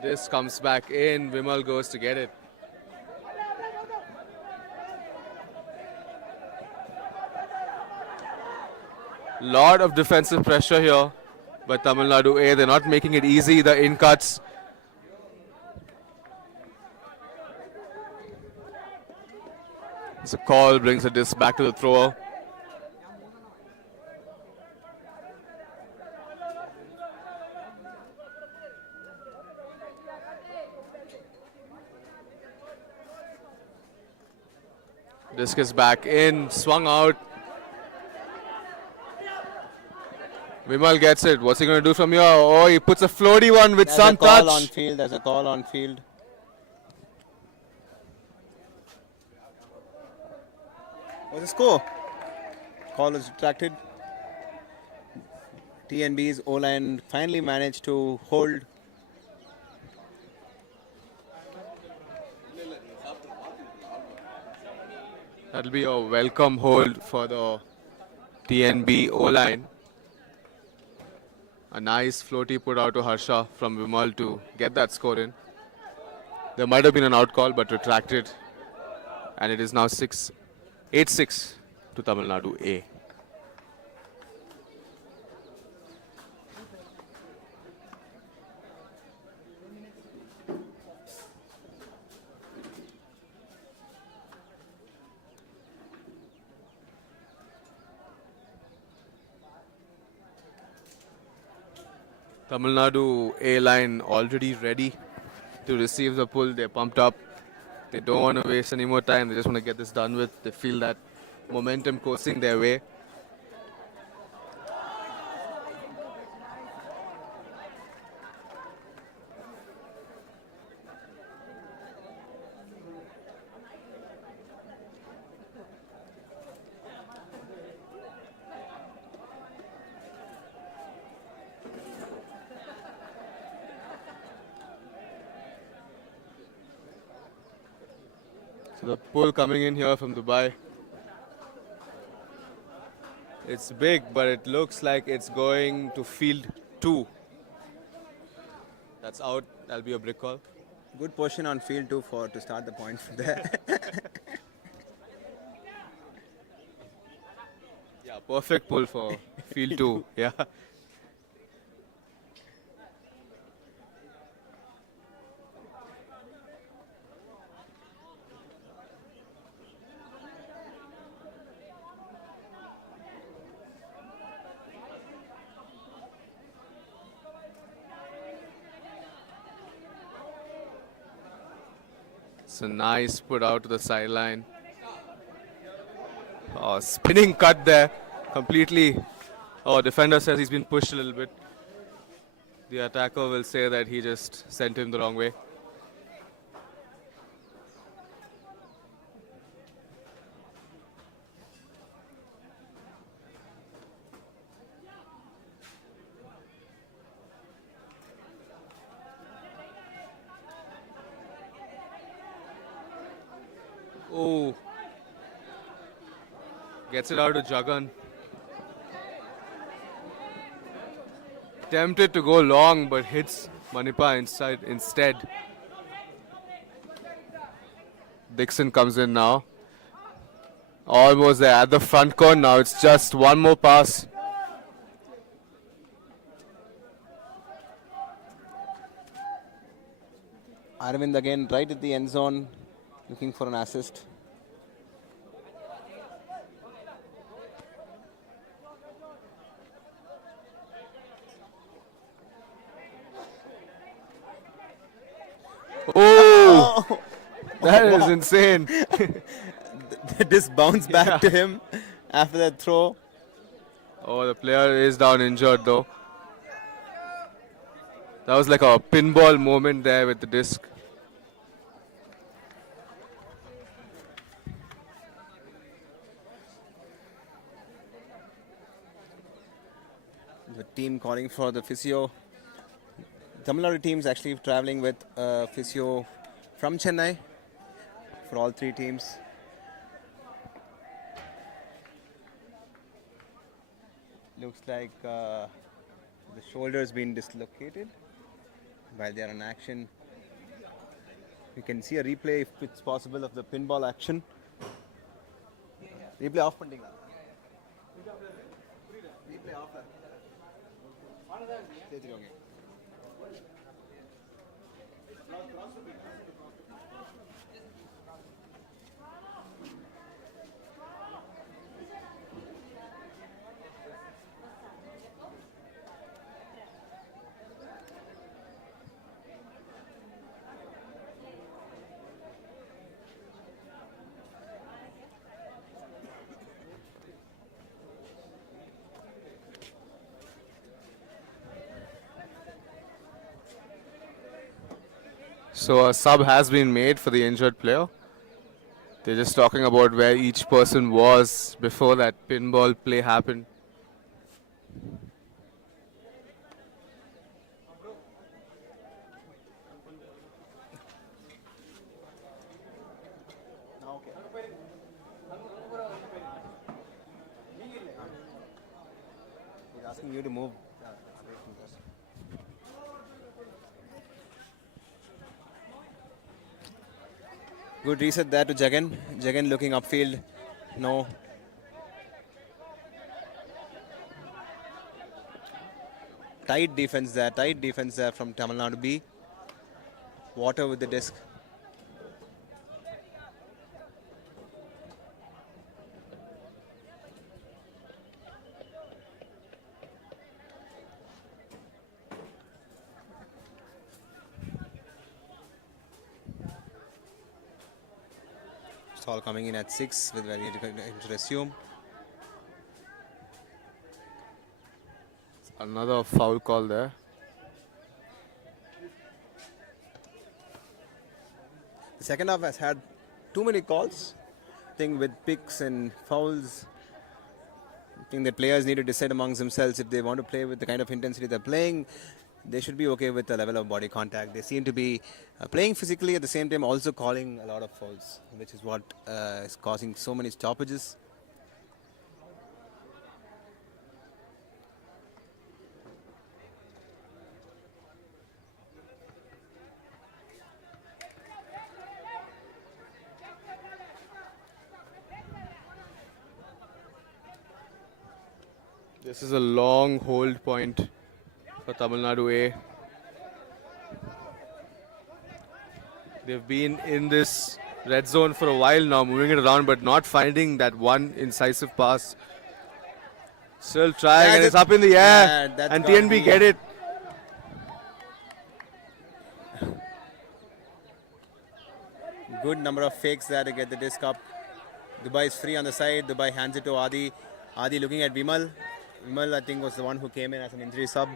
This comes back in. Vimal goes to get it. Lot of defensive pressure here by Tamil Nadu A. They're not making it easy. The in cuts. It's a call, brings the disc back to the thrower. Disc is back in, swung out. Vimal gets it. What's he going to do from here? Oh, he puts a floaty one with some touch. There's a call on field. What's the score? Call is retracted. TNB's O-line finally managed to hold. That'll be a welcome hold for the TNB O-line. A nice floaty put out to Harsha from Vimal to get that score in. There might have been an out call, but retracted. And it is now 8-6 to Tamil Nadu A. Tamil Nadu A line already ready to receive the pull. They're pumped up. They don't want to waste any more time. They just want to get this done with. They feel that momentum coursing their way. So the pull coming in here from Dubai. It's big, but it looks like it's going to field 2. That's out. That'll be a brick call. Good position on field 2 to start the point from there. Yeah, perfect pull for field 2. Yeah. It's a nice put out to the sideline. Oh, spinning cut there. Completely. Oh, defender says he's been pushed a little bit. The attacker will say that he just sent him the wrong way. Oh. Gets it out to Jagan. Tempted to go long, but hits Manipa inside instead. Dixon comes in now. Almost there at the front corner now. It's just one more pass. Arvind again right at the end zone, looking for an assist. Oh! That is insane. This bounce back to him after that throw. Oh, the player is down injured though. That was like a pinball moment there with the disc. The team calling for the physio. Tamil Nadu team is actually traveling with physio from Chennai for all 3 teams. Looks like the shoulder has been dislocated while they are in action. You can see a replay if it's possible of the pinball action. Replay off pandinga. Replay off. So a sub has been made for the injured player. They're just talking about where each person was before that pinball play happened. asking you to move. Good reset there to Jagan. Jagan looking upfield. No. Tight defense there. Tight defense there from Tamil Nadu B. Water with the disc. It's all coming in at 6 with ready to resume. Another foul call there. The second half has had too many calls. I think with picks and fouls. I think the players need to decide amongst themselves if they want to play with the kind of intensity they're playing. They should be okay with the level of body contact. They seem to be playing physically at the same time, also calling a lot of fouls, which is what is causing so many stoppages. This is a long hold point for Tamilnadu-O. They've been in this red zone for a while now, moving it around, but not finding that one incisive pass. Still trying, and it's up in the air, and TNB get it. Good number of fakes there to get the disc up. Dubai is free on the side. Dubai hands it to Adi. Adi looking at Vimal. Vimal, I think, was the one who came in as an injury sub.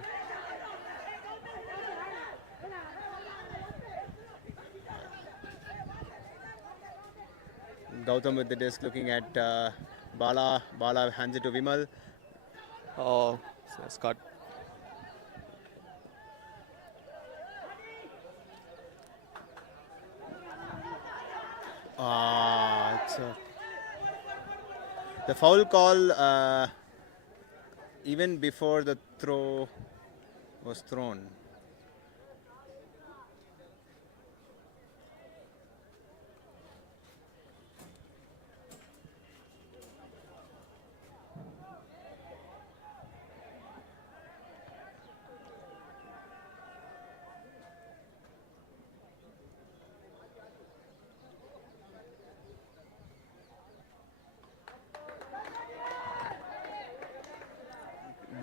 Gautam with the disc looking at Bala. Bala hands it to Vimal. Oh, that's cut. The foul call even before the throw was thrown.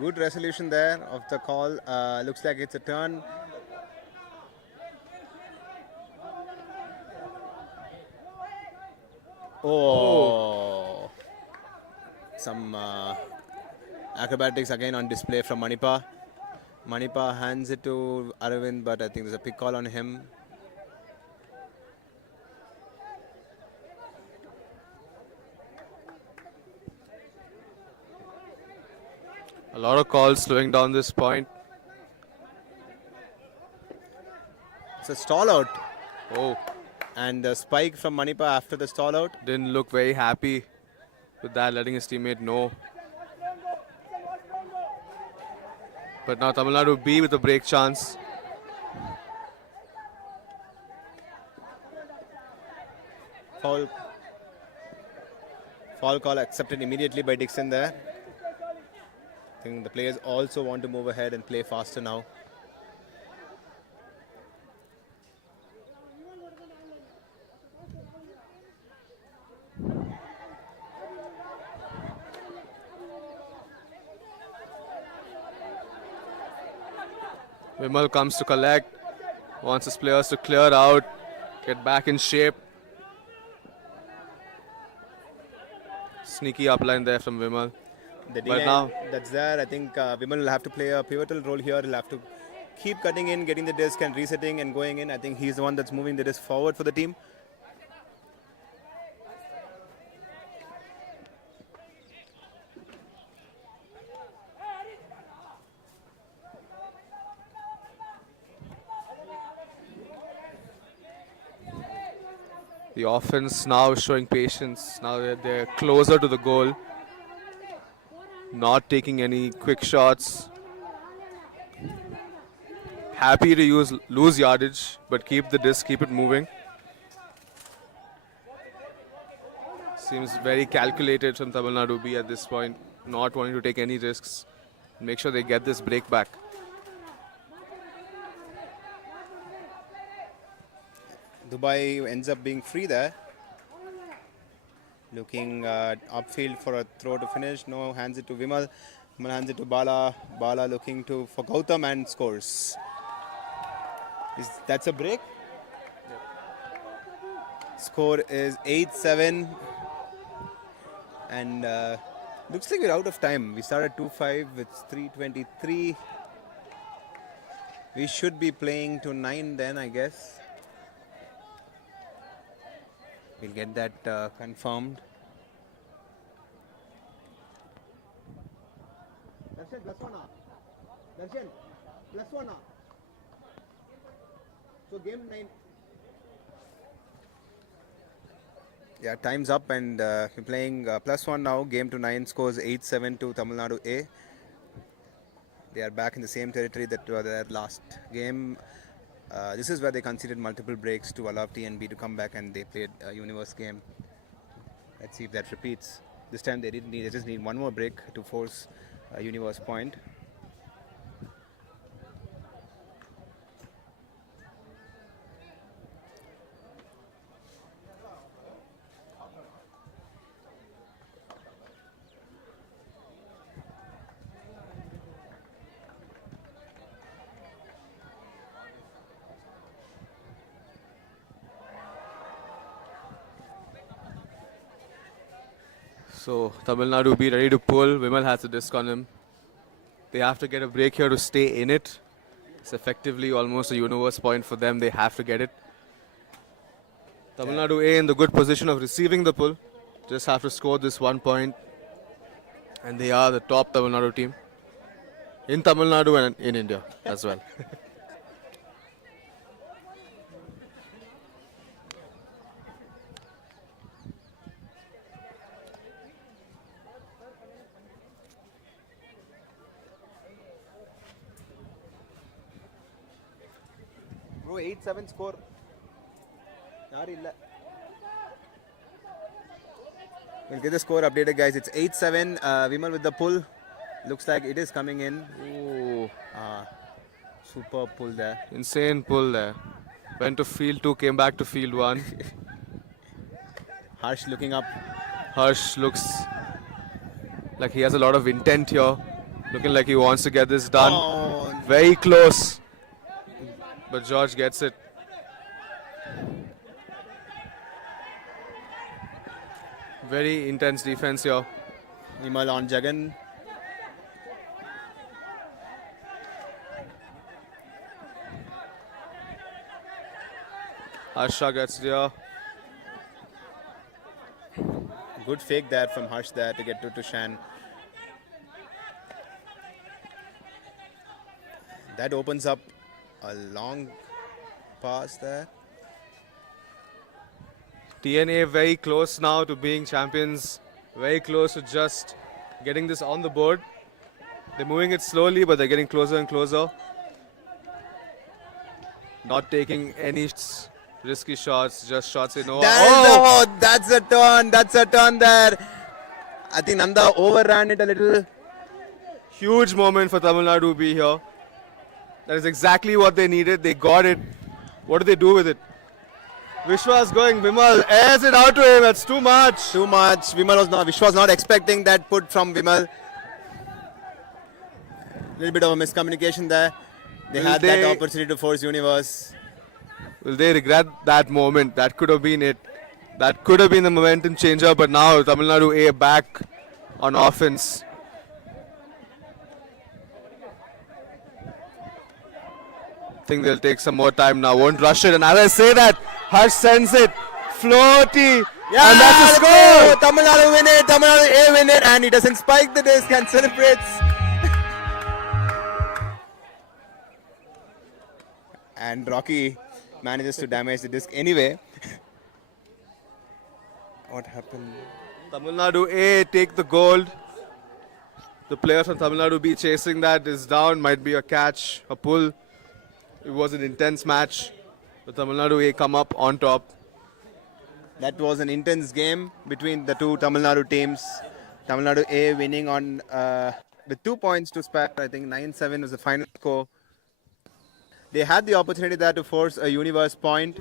Good resolution there of the call. Looks like it's a turn. Oh. Some acrobatics again on display from Manipa. Manipa hands it to Aravind, but I think there's a pick call on him. A lot of calls slowing down this point. It's a stall out. Oh, And the spike from Manipa after the stall out. didn't look very happy with that, letting his teammate know. But now Tamil Nadu B with a break chance. Foul call accepted immediately by Dixon there. I think the players also want to move ahead and play faster now. Vimal comes to collect, wants his players to clear out, get back in shape. Sneaky upline there from Vimal. The But D-line now- that's there. I think Vimal will have to play a pivotal role here. He'll have to keep cutting in, getting the disc and resetting and going in. I think he's the one that's moving the disc forward for the team. The offense now showing patience. Now they're closer to the goal. Not taking any quick shots. Happy to lose yardage, but keep the disc, keep it moving. Seems very calculated from Tamil Nadu B at this point, not wanting to take any risks. Make sure they get this break back. Dubai ends up being free there. Looking upfield for a throw to finish. No, hands it to Vimal. Vimal hands it to Bala. Bala looking for Gautam and scores. That's a break? Score is 8-7. And looks like we're out of time. We started 2-5 with 3:23. We should be playing to 9 then, I guess. We'll get that confirmed. Darshan, plus one. So game 9. Yeah, time's up and we're playing +1 now. Game to 9 scores 8-7 to Tamil Nadu A. They are back in the same territory that were their last game. This is where they conceded multiple breaks to allow TNB to come back, and they played a universe game. Let's see if that repeats. This time they just need one more break to force a universe point. So Tamil Nadu be ready to pull. Vimal has a disc on him. They have to get a break here to stay in it. It's effectively almost a universe point for them. They have to get it. Tamil Nadu A in the good position of receiving the pull. Just have to score this 1 point. And they are the top Tamil Nadu team. In Tamil Nadu and in India as well. Bro, 8-7 score. We'll get the score updated, guys. It's 8-7. Vimal with the pull. Looks like it is coming in. Ooh. Super pull there. Insane pull there. Went to field 2, came back to field 1. Harsh looking up. Harsh looks like he has a lot of intent here. Looking like he wants to get this done. Oh. Very close. But George gets it. Very intense defense here. Vimal on Jagan. Harsha gets there. Good fake there from Harsh there to get to Shan. That opens up a long pass there. TNA very close now to being champions. Very close to just getting this on the board. They're moving it slowly, but they're getting closer and closer. Not taking any risky shots, just shots in over. That's a turn. That's a turn there. I think Nanda overran it a little. Huge moment for Tamil Nadu B here. That is exactly what they needed. They got it. What do they do with it? Vishwa is going. Vimal airs it out to him. That's too much. Too much. Vishwa was not expecting that put from Vimal. Little bit of a miscommunication there. They had that opportunity to force universe. Will they regret that moment? That could have been it. That could have been the momentum changer. But now Tamil Nadu A back on offense. I think they'll take some more time now. Won't rush it. And as I say that, Harsh sends it. Floaty. Yeah, and that's a score. Tamil Nadu win it. Tamil Nadu A win it. And he doesn't spike the disc and celebrates. And Rocky manages to damage the disc anyway. What happened? Tamil Nadu A take the gold. The player from Tamil Nadu B chasing that is down. Might be a catch, a pull. It was an intense match. The Tamil Nadu A come up on top. That was an intense game between the two Tamil Nadu teams. Tamil Nadu A winning on with 2 points to spare. I think 9-7 was the final score. They had the opportunity there to force a universe point.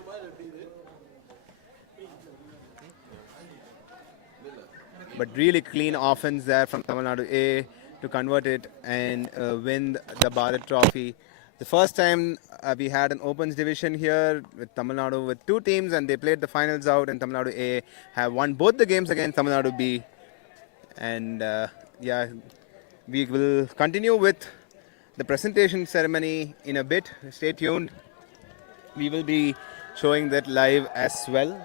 But really clean offense there from Tamil Nadu A to convert it and win the Bharat trophy. The first time we had an opens division here with Tamil Nadu with two teams, and they played the finals out, and Tamil Nadu A have won both the games against Tamil Nadu B. And yeah, we will continue with the presentation ceremony in a bit. Stay tuned. We will be showing that live as well.